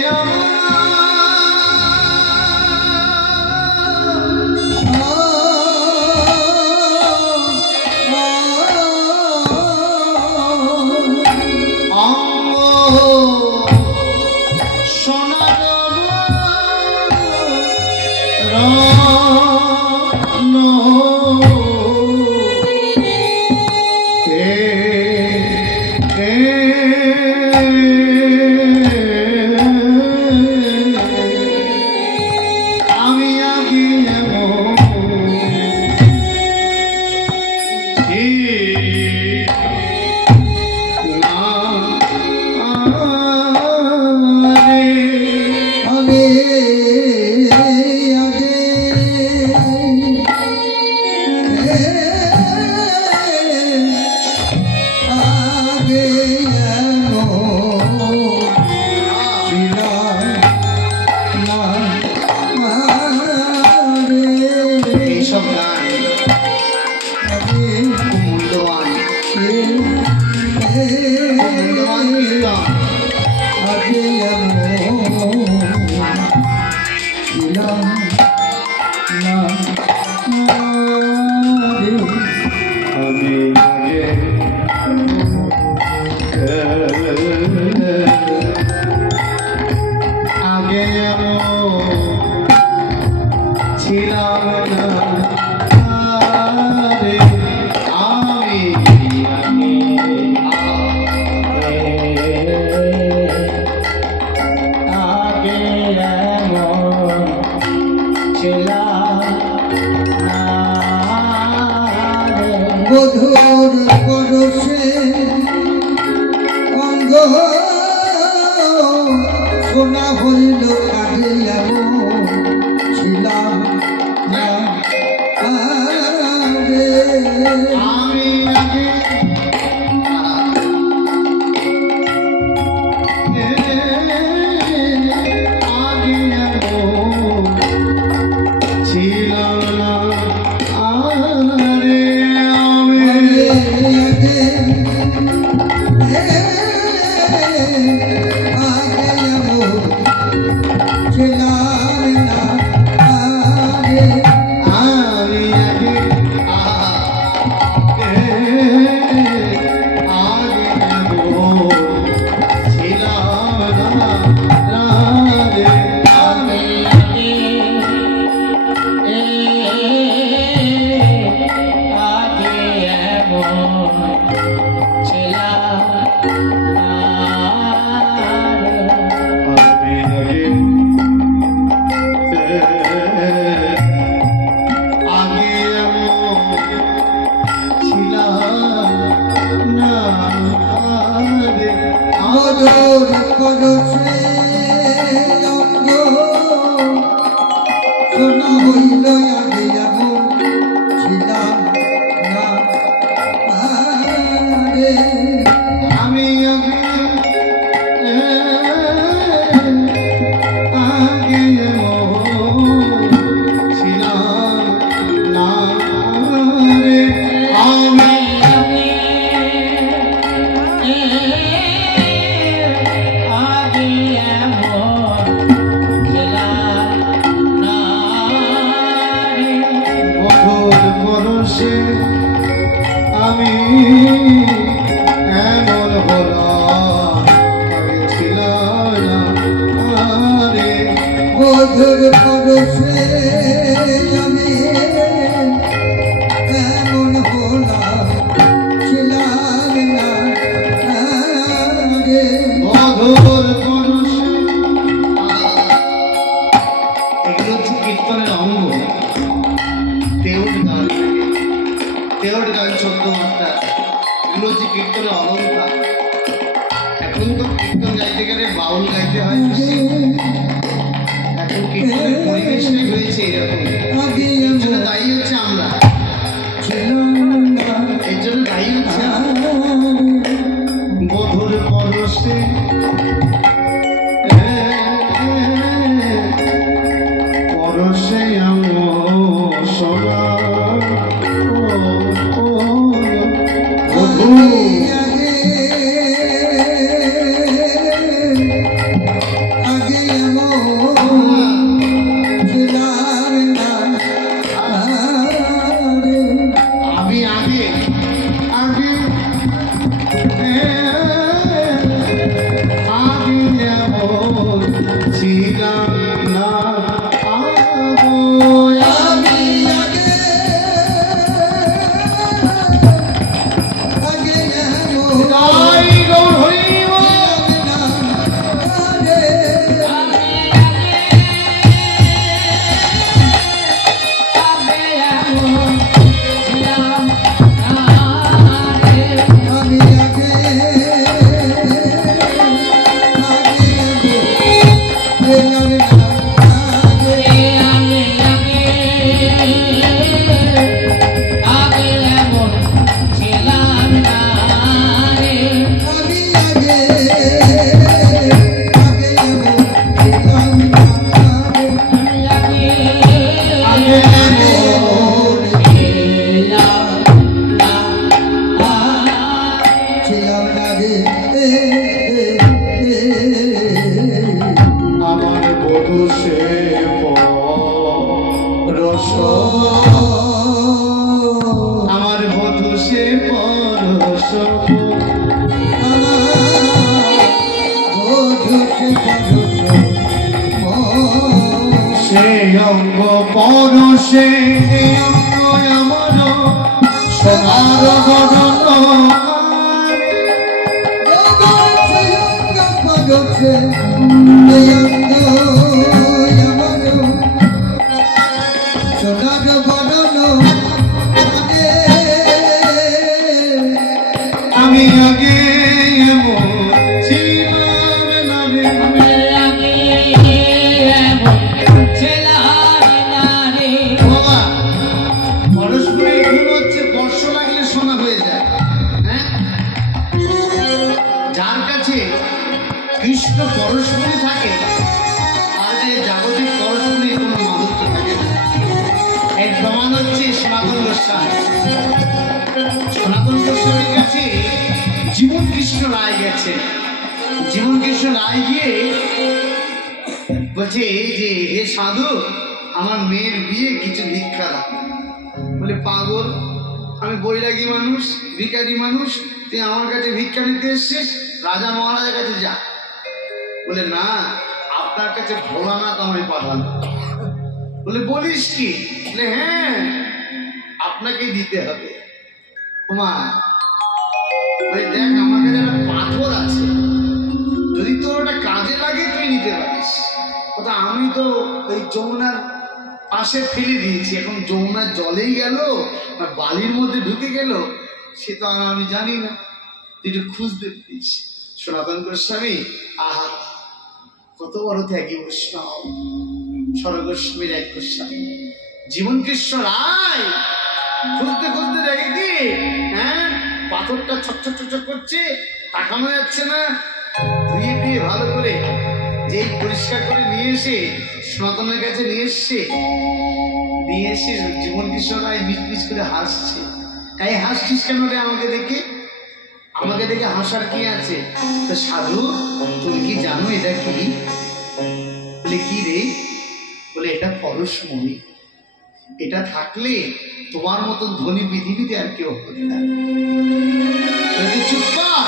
শোনা হইল আগে এমন ছিলাম না আগে আমি আগে ছিলাম না আরে আমি আমি আগে শোনা হইল আগে এমন ছিলাম না আগে আমি আগে ছিলাম না রে আমি মধুর পরশে আমি এমন হলাম আগে ছিলাম না রে মধুর পরশে আমি এমন হলাম ছিলাম না আগে মধুর পরশে এগুলো হচ্ছে কীর্তনের অঙ্গ। তেওট গান, তেওট গান 14 মাত্রা, এগুলো হচ্ছে কীর্তনের অলঙ্কার। এখন তো কীর্তন গাইতে গেলে বাউল গাইতে হয় বেশি। এখন কীর্তনের পরিবেশটাই হয়েছে এরকম। আগে এর জন্য এমন দায়ী হচ্ছে আমরা, ছিলাম না এর জন্য দায়ী হচ্ছে আমরা। মধুর পরশে পরশে আমার সোনা মধু আগে এমন ছিলাম না আগে আমি আগে আগে আগে যেমন ছিলাম না আগো আমি আগে আগে এমন তাই গৌর হইব আগে আমি আগে আমার বধূ সে পরশ আমার বধূ সে পরশ সে অঙ্গ পরশে অঙ্গ আমার সোনার বদন আমি আগে এমন ছিলাম না রে রায় গিয়ে বলছে যে হে সাধু, আমার মেয়ের বিয়ে, কিছু ভিক্ষা দাও। বলে পাগল, আমি বৈরাগী মানুষ, ভিখারি মানুষ, তুই আমার কাছে ভিক্ষা নিতে এসছিস? রাজা মহারাজের কাছে যা। বলে না, আপনার কাছে ভোলানাথ আমায় পাঠান। বলে বলিস কি? বলে হ্যাঁ, আপনাকেই দিতে হবে। ওমা বলে দেখ, আমার কাছে একটা পাথর আছে, যদি তোর ওটা কাজে লাগে তুই নিতে পারিস। কথা আমি তো ওই যমুনার পাশে ফেলে দিয়েছি, এখন যমুনার জলেই গেল আর বালির মধ্যে ঢুকে গেল সে তো আর আমি জানি না, তুই একটু খুঁজতে প্লিজ। সনাতন গোস্বামী, আহা কত বড় ত্যাগী বৈষ্ণব, স্বরগোস্বামীর এক গোস্বামী জীবন কৃষ্ণ রায় খুঁজতে খুঁজতে দেখে কি, হ্যাঁ পাথরটা ছটছট ছটছট করছে, তাকানো যাচ্ছে না, ধুয়ে দিয়ে ভালো করে যেই পরিষ্কার করে নিয়ে এসে সনাতনের কাছে নিয়ে এসে জীবন কৃষ্ণ রায় মিচমিচ করে হাসছে। তাই হাসছিস কেন রে আমাকে দেখে? আমাকে দেখে হাসার কি আছে? তো সাধু, তুমি কি জানো এটা কি? বলে কি রে? বলে এটা পরশমণি, এটা থাকলে তোমার মতন ধনী পৃথিবীতে আর কেউ হতে না। চুপ কর।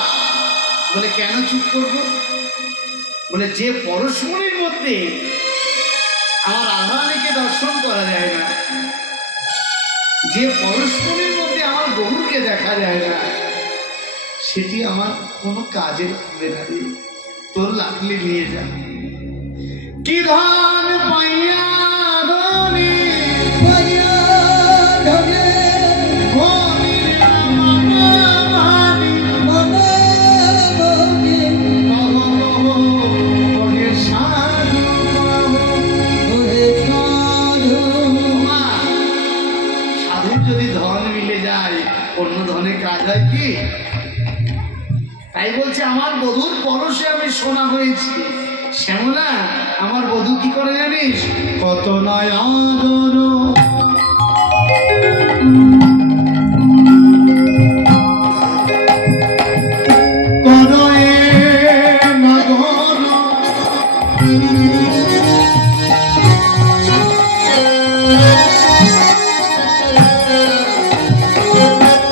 বলে কেন চুপ করবো? বলে যে পরশমণির মধ্যে আমার রাধারানীকে দর্শন করা যায় না, যে পরশমণির মধ্যে আমার গৌরকে দেখা যায় না, সেটি আমার কোনো কাজে লাগবে না রে। তোর লাগলে নিয়ে যা। কি ধান পাইয়া ধনী পাইয়া ধনে তাই বলছে আমার বধূর পরশে আমি সোনা হয়েছি। শ্যামলা আমার বধূ কি করে জানিস? কত নয় আদর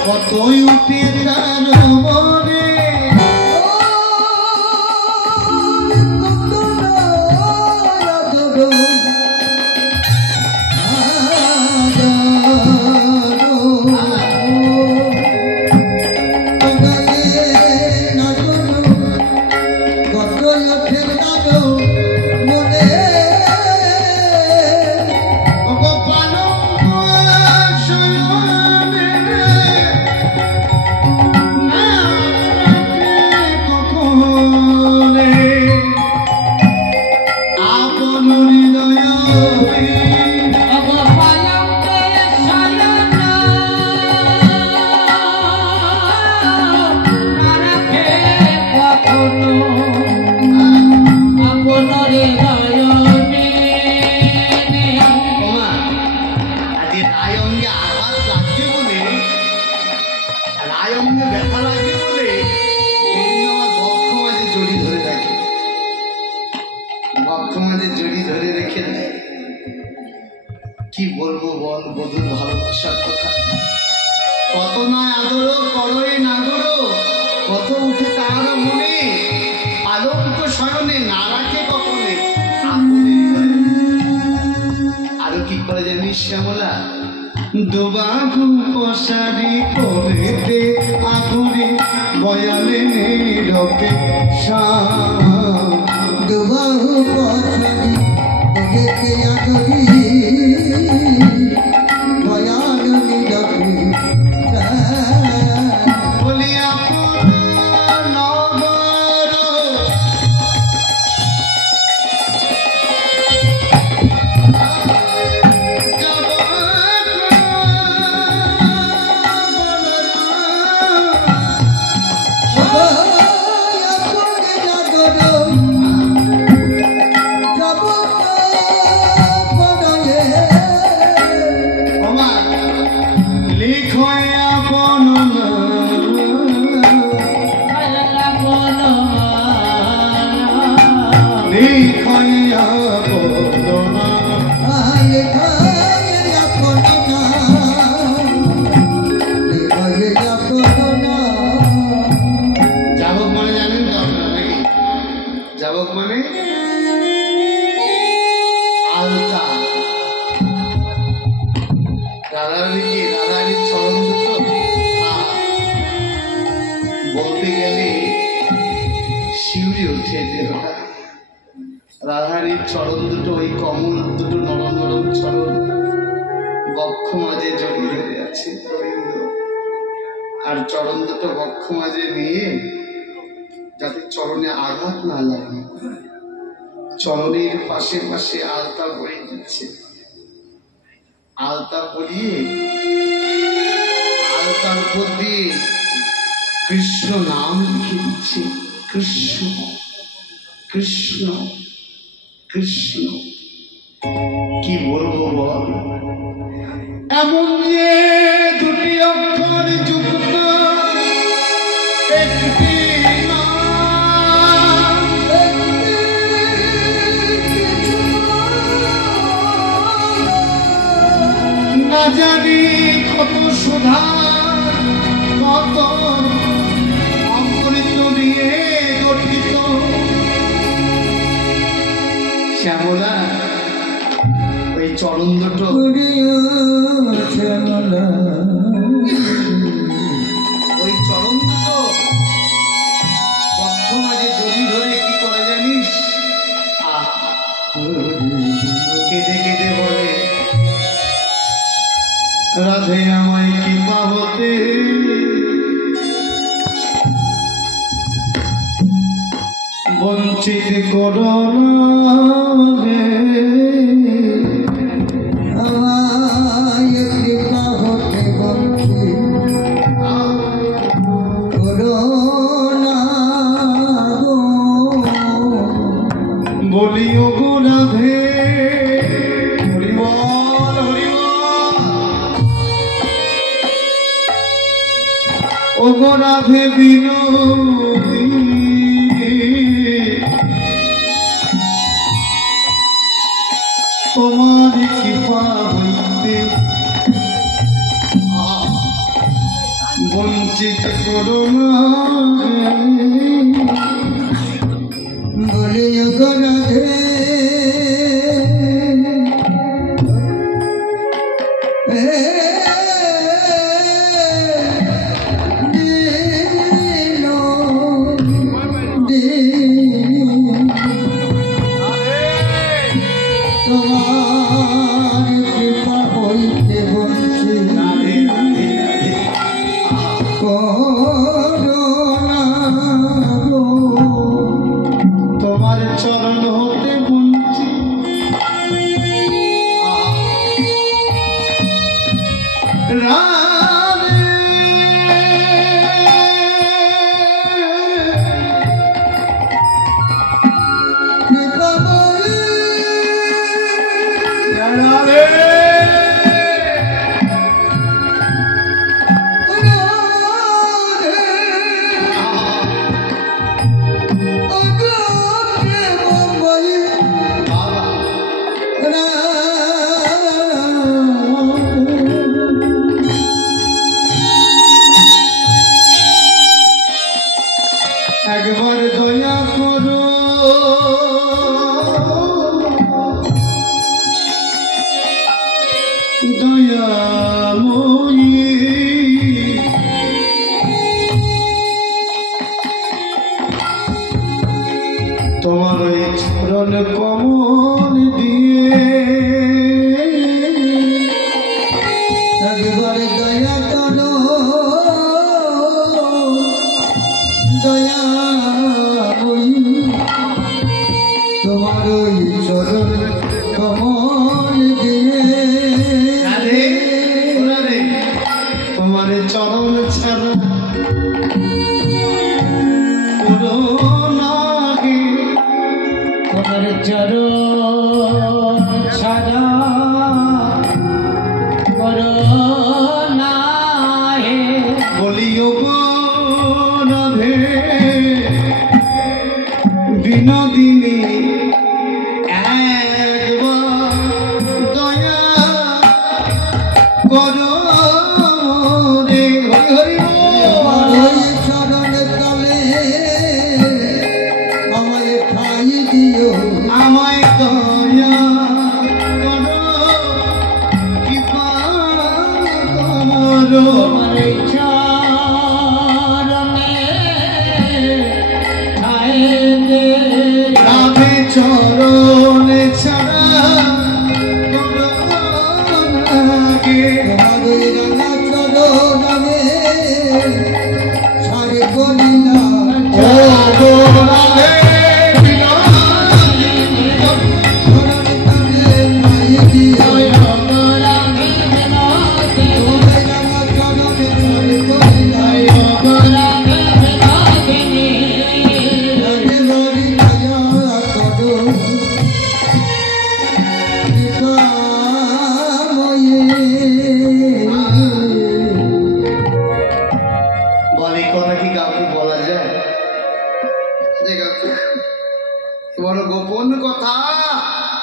কতই উপেতার মনে কি বলবো বল বধুর ভালোবাসার কথা। কত না আদর করই নাদর, কত উঠে তার মনে, আলোক শয়নে না রাখে কখনে আরো কি করে জানিস শ্যামলা? দুবাহু পশারি করেতে আগুনে বয়ালে নীরবে দুবাহু পছারি তোকে আদরি বয়াল নীরবে বলি আপন নগর যাব সেই দেহটা। রাধারীর চরণ দুটো, ওই কমল দুটো নরম নরম চরণ বক্ষ মাঝে জড়িয়ে ধরে আছে রবীন্দ্র। আর চরণ দুটো বক্ষ মাঝে নিয়ে যাতে চরণে আঘাত না লাগে, চরণের পাশে পাশে আলতা পরিয়ে দিচ্ছে। আলতা পরিয়ে আলতার উপর দিয়ে কৃষ্ণ নাম লিখে দিচ্ছে। কৃষ্ণ কৃষ্ণ কৃষ্ণ। কি বলবো বল, এমন যে দুটি অক্ষর যুক্ত একটি নাম, না জানি কত সুধা কত অমৃত দিয়ে গঠিত। শ্যামলা ওই চরণ দুটো, ওই চরণ দুটো বক্ষ মাঝে জড়ি ধরে কি করে জানিস? কেঁদে কেঁদে বলে, রাধে আমায় কৃপা হতে বঞ্চিত করো না রে। বলিও গো রাধে, হরি বল হরি বল। ও গো রাধে বিনোদিনী, তোমার কৃপা হইতে বঞ্চিত করো না। বলিও গো রাধে তোমার কৃপা হইতে বঞ্চিত করো না গো। তোমার চরণ হতে বঞ্চিত রাধে। কৃপা বলে রাধে একবার দয়া করো, দয়াময়ী তোমার ওই চরণ কমল দিয়ে একবার দয়া করো দয়া তোমার ওই চরণ কমল দিয়ে রাধে রাধে তোমার চরণ ছাড়া করো না গে। তোমার চরণ ছাড়া করো না হে। বলিও গো রাধে বিনোদিনী, একবার দয়া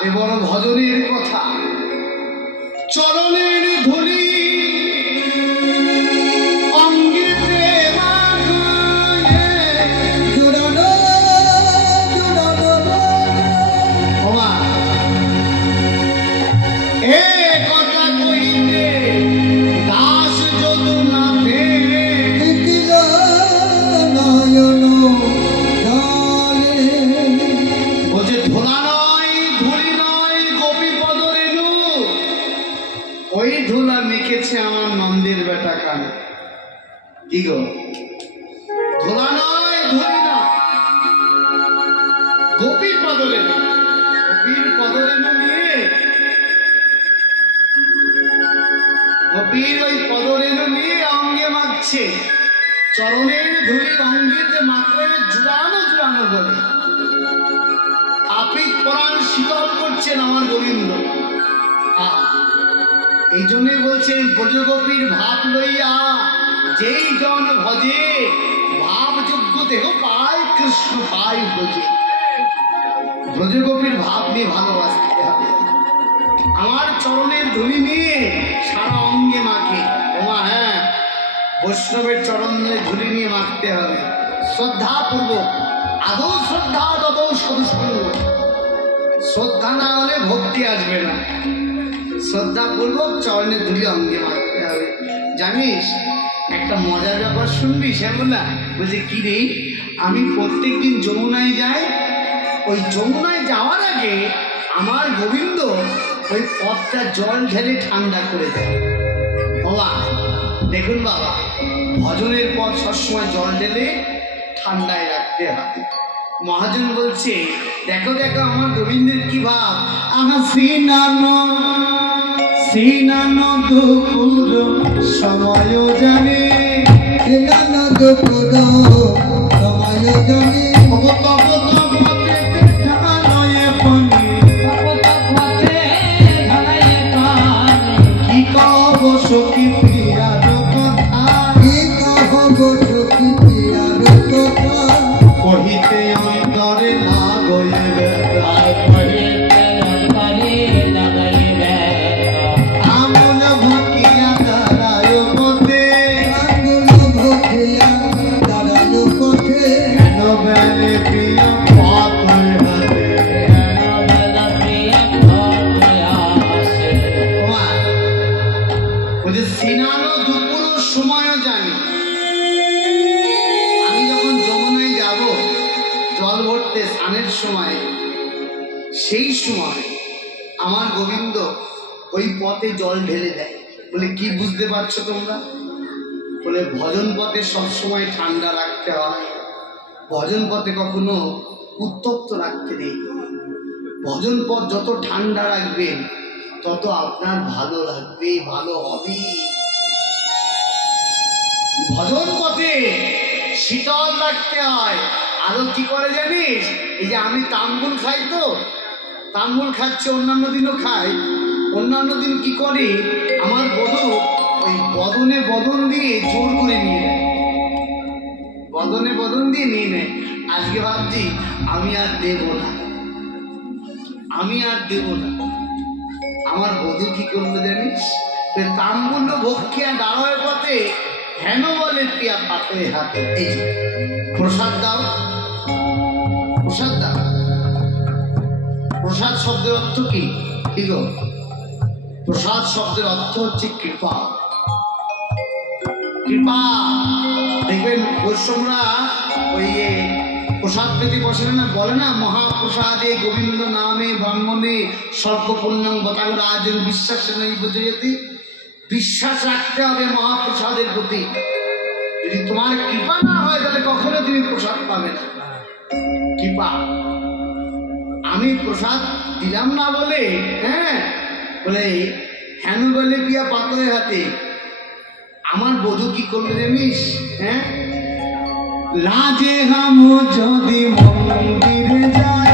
এ বড় ভজনের কথা। চরণের ধুলি অঙ্গিতে মাখায়ে জুড়ানো ওমা এ কথা কইতে দাস যদুনাথে দিল নয়ন জলে। বলছে ধোলা নয় ধুলি নয় গোপী পদ রেণু, ওই ধুলা মেখেছে আমার নন্দের বেটা কানে। কি গো, ধোলা নয় ধুলি নয় গোপী পদ রেণু, গোপীর পদ রেণু নিয়ে, গোপীর ওই পদ রেণু নিয়ে অঙ্গে মাখছে। চরণের ধুলি অঙ্গেতে মাত্রে জুড়ানো জুড়ানো বলে আপনি পরাণ শীতল করছেন আমার গোবিন্দ। এই জন্যই বলছেন ব্রজগোপীর ভাব লইয়া যেই জন ভজে ভাবযোগ্য দেহ পায় কৃষ্ণ পায় ব্রজে। ব্রজগোপীর ভাব নিয়ে ভালোবাসতে হবে। আমার চরণের ধুলি নিয়ে সারা অঙ্গে মাখে। ওমা হ্যাঁ, বৈষ্ণবের চরণের ধুলি নিয়ে মাখতে হবে শ্রদ্ধা পূর্বক। আদৌ শ্রদ্ধা তদৌ সদস্য। শ্রদ্ধা না হলে ভক্তি আসবে না। শ্রদ্ধা পূর্বক চরণের ধুলি অঙ্গে মাখতে হবে। জানিস একটা মজার ব্যাপার শুনবি শ্যামলা? বলছে কি রে, আমি প্রত্যেকদিন যমুনায় যাই, ওই যমুনায় যাওয়ার আগে আমার গোবিন্দ ওই পথটা জল ঢেলে ঠান্ডা করে দেয়। বাবা দেখুন বাবা, ভজনের পথ সবসময় জল ঢেলে ঠান্ডায় রাখতে হবে। মহাজন বলছে দেখো দেখো আমার গোবিন্দের কি ভাব। আহা সিনানো দুপুর সময় জানে, সিনানো দুপুর সময় জানে, কি কব সখী প্রিয়ার কথা, কি কহব সখী প্রিয়ার কথা, কহিতে অন্তরে না গইবে আমূল ভকিয়া দাঁড়ায় পথে, আঙ্গুল ভকিয়া দাঁড়ালো পথে, কেন বেলে প্রিয়া পথ হাতে। সিনানো দুপুর সময়ও জানি। আমি যখন যমুনায় যাব জল ভরতে স্নানের সময়, সেই সময় আমার গোবিন্দ ওই পথে জল ঢেলে দেয়। বলে কি বুঝতে পারছো তোমরা? বলে ভজন পথে সবসময় ঠান্ডা রাখতে হয়, ভজন পথে কখনো উত্তপ্ত রাখতে নেই। ভজন পথ যত ঠান্ডা রাখবেন তত আপনার ভালো লাগবে, ভালো হবে। ভজন পথে শীতল রাখতে হয়। আরো কি করে জানিস? এই যে আমি তাম্বুল খাই, তো তাম্বুল খাচ্ছে, অন্যান্য দিনও খাই। অন্যান্য দিন কি করে আমার বধূ ওই বদনে বদন দিয়ে জোর করে নিয়ে নেয়, বদনে বদন দিয়ে নিয়ে নেয়। আজকে ভাবছি আমি আর দেব না, আমি আর দেব না। আমার বধূ কি করলো জানিস? তাম্বুল ভক্ষিয়া দাঁড়ায় পথে হেন বলে প্রিয়া পাতে হাতে, এই যে প্রসাদ দাও, প্রসাদ দাও। প্রসাদ শব্দের অর্থ কি? কি গো? প্রসাদ শব্দের অর্থ হচ্ছে কৃপা। কৃপা। দেখবেন বৈষ্ণবরা ওই প্রসাদ পেতে বসে না, বলে না মহাপ্রসাদে গোবিন্দ নামে ব্রাহ্মণে স্বল্প পুণ্যং বতাগুলো আজ বিশ্বাস নেই বুঝে যেতে। বিশ্বাস রাখতে হবে মহাপ্রসাদের প্রতি। যদি তোমার কৃপা না হয় তাহলে কখনো তুমি প্রসাদ পাবে না। কৃপা। আমি প্রসাদ দিলাম না বলে, হ্যাঁ বলে হেন বলে পিয়া পাতয়ে হাতে। আমার বধূ কি করবে জানিস? হ্যাঁ, লাজে হাম যদি মন্দিরে যাই,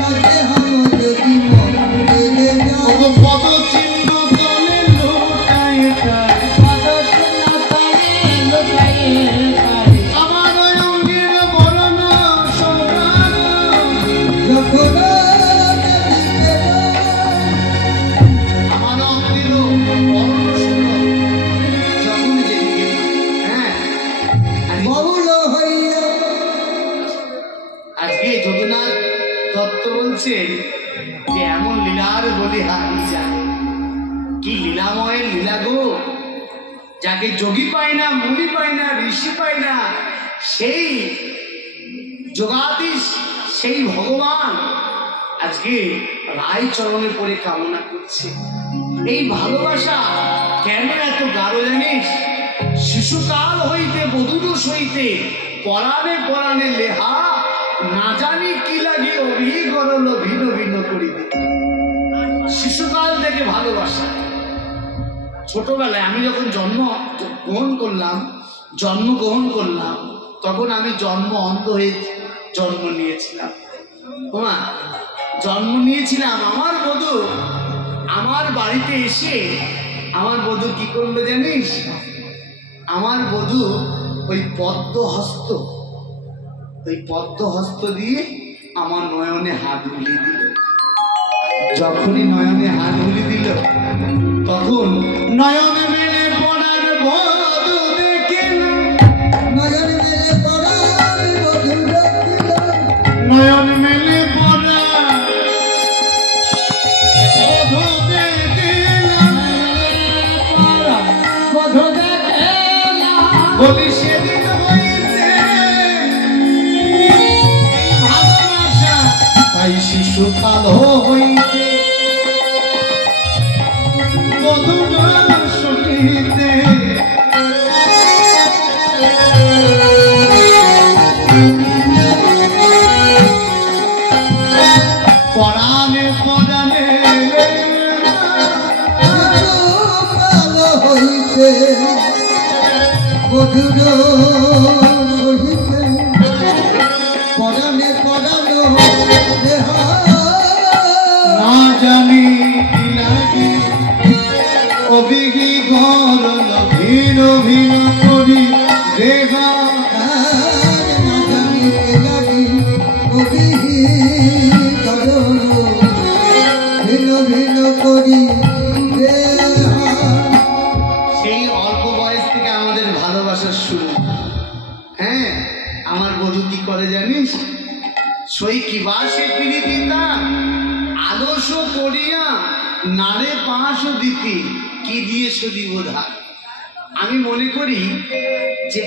লাজে হাম যদি মন্দিরে যাই, পদ চিহ্ন তলে লোটায় তাই, আমার ওই অঙ্গের বরণ সোনার, যখন নদীতে লীলার বলি হারিয়ে যায়। কি লীলাময় লীলা গো! যাকে যোগী পায় না, মুনি পায় না, ঋষি পায় না, সেই যোগাধীশ, সেই ভগবান আজকে রায় চরণে পড়ে কামনা করছে। এই ভালোবাসা কেন এত গাঢ় জানিস? শিশুকাল হইতে বধূদোষ হইতে পরাণে পরাণে লেহা, না জানি কি লাগে অভিগরল ভিন্ন ভিন্ন করিবে। শিশুকাল থেকে ভালোবাসা। ছোটবেলায় আমি যখন জন্মগ্রহণ করলাম তখন আমি অন্ধ হয়ে জন্ম নিয়েছিলাম। আমার বধূ আমার বাড়িতে এসে আমার বধূ কি করলো জানিস? আমার বধূ ওই পদ্ম হস্ত দিয়ে আমার নয়নে হাত বুলিয়ে দিল। যখনই নয়নে হাত বুলিয়ে দিল তখন নয়নে মেলে পড়ার বধূ দেখিল, নয়ন মেলে পরাণ বধূ দেখিল, নয়ন মেলে পড়া বধূ দেখিলাম, বধূ দেখিলাম, বলি সেদিন হইতে এই ভালোবাসা তাই শিশুকাল হইতে বধূর সহিতে পরাণে পরাণে কালো হইতে বধূর সহিতে পরাণে পরাণ দেহা, না জানি কি লাগি অবিহি গরল ভিন ভিন করি দেখা, না জানি কে লাগি অবিহি করল ভিন্ন ভিন্ন করি দেহা। সেই অল্প বয়স থেকে আমাদের ভালোবাসার শুরু। হ্যাঁ, আমার বধূ কি করে জানিস? সই কিবাসে পিড়িতা আলস করিয়া নারে পাঁচ দিতি কি দিয়ে সদিব ধার। আমি মনে করি যে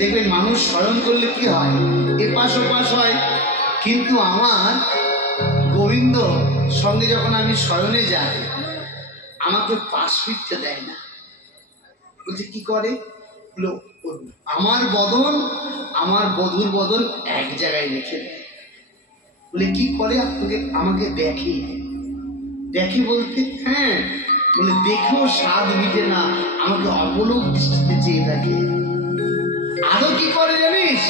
দেখবেন মানুষ শয়ন করলে কি হয়, এপাশ ওপাশ হয়, কিন্তু আমার গোবিন্দ সঙ্গে যখন আমি শয়নে যাই আমাকে পাশ ফিরতে দেয় না। বলছে কি করে? আমার বদন আমার বধূর বদন এক জায়গায় রেখে দেয়। বলে কি করে? আমাকে দেখে বলতে, হ্যাঁ, বলে দেখেও স্বাদ মিটে না, আমাকে অপলোক দৃষ্টিতে চেয়ে থাকে। আরো কি করে জানিস?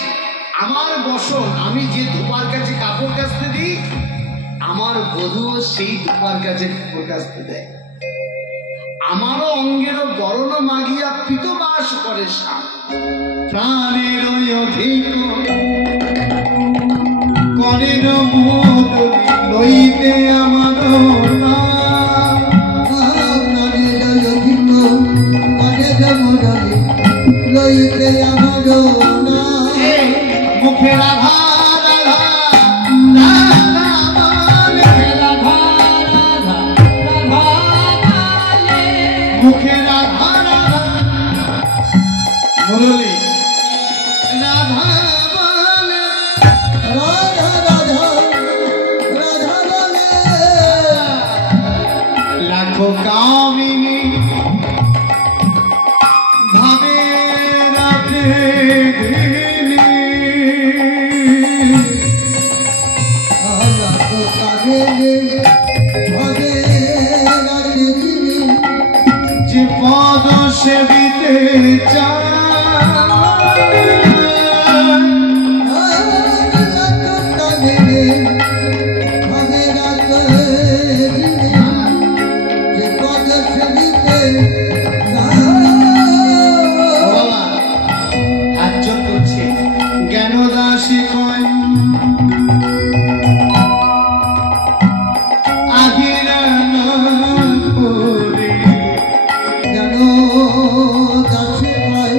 আমার বসন আমি যে ধোপার কাছে কাপড় কাচতে দিই, আমার বধূও সেই ধোপার কাছে কাপড় কাচতে দেয়। আমারও অঙ্গেরও বরণ মাগিয়া পিতবাস করে সাপ, প্রাণের অধিক করেন মোদলি লইতে আমার নাম। প্রাণের অধিক করেন মোদলি লইতে আমার নাম। মুখে রাধা রাধা রাধা বলে, রাধা রাধা রাধা বলে, মুখে রাধা রাধা মুরলী রাধা বলে, রাধা রাধা রাধা বলে, লাখো কামিনী ভাবে রাধে যে পদ সেবিতে চায়, একজন করছে জ্ঞানদাসী কয় আহিরা না করে, কেন দাসে পায়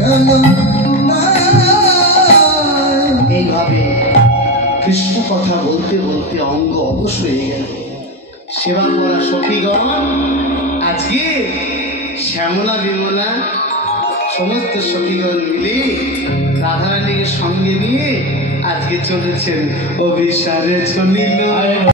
গেল না। এইভাবে কৃষ্ণ কথা বলতে বলতে অঙ্গ অবশ হয়ে গেল। সেবা করা সখীগণ আজকে শ্যামলা বিমলা সমস্ত সখীগণ মিলে রাধারানীকে সঙ্গে নিয়ে আজকে চলেছেন অভিসারে চলিল।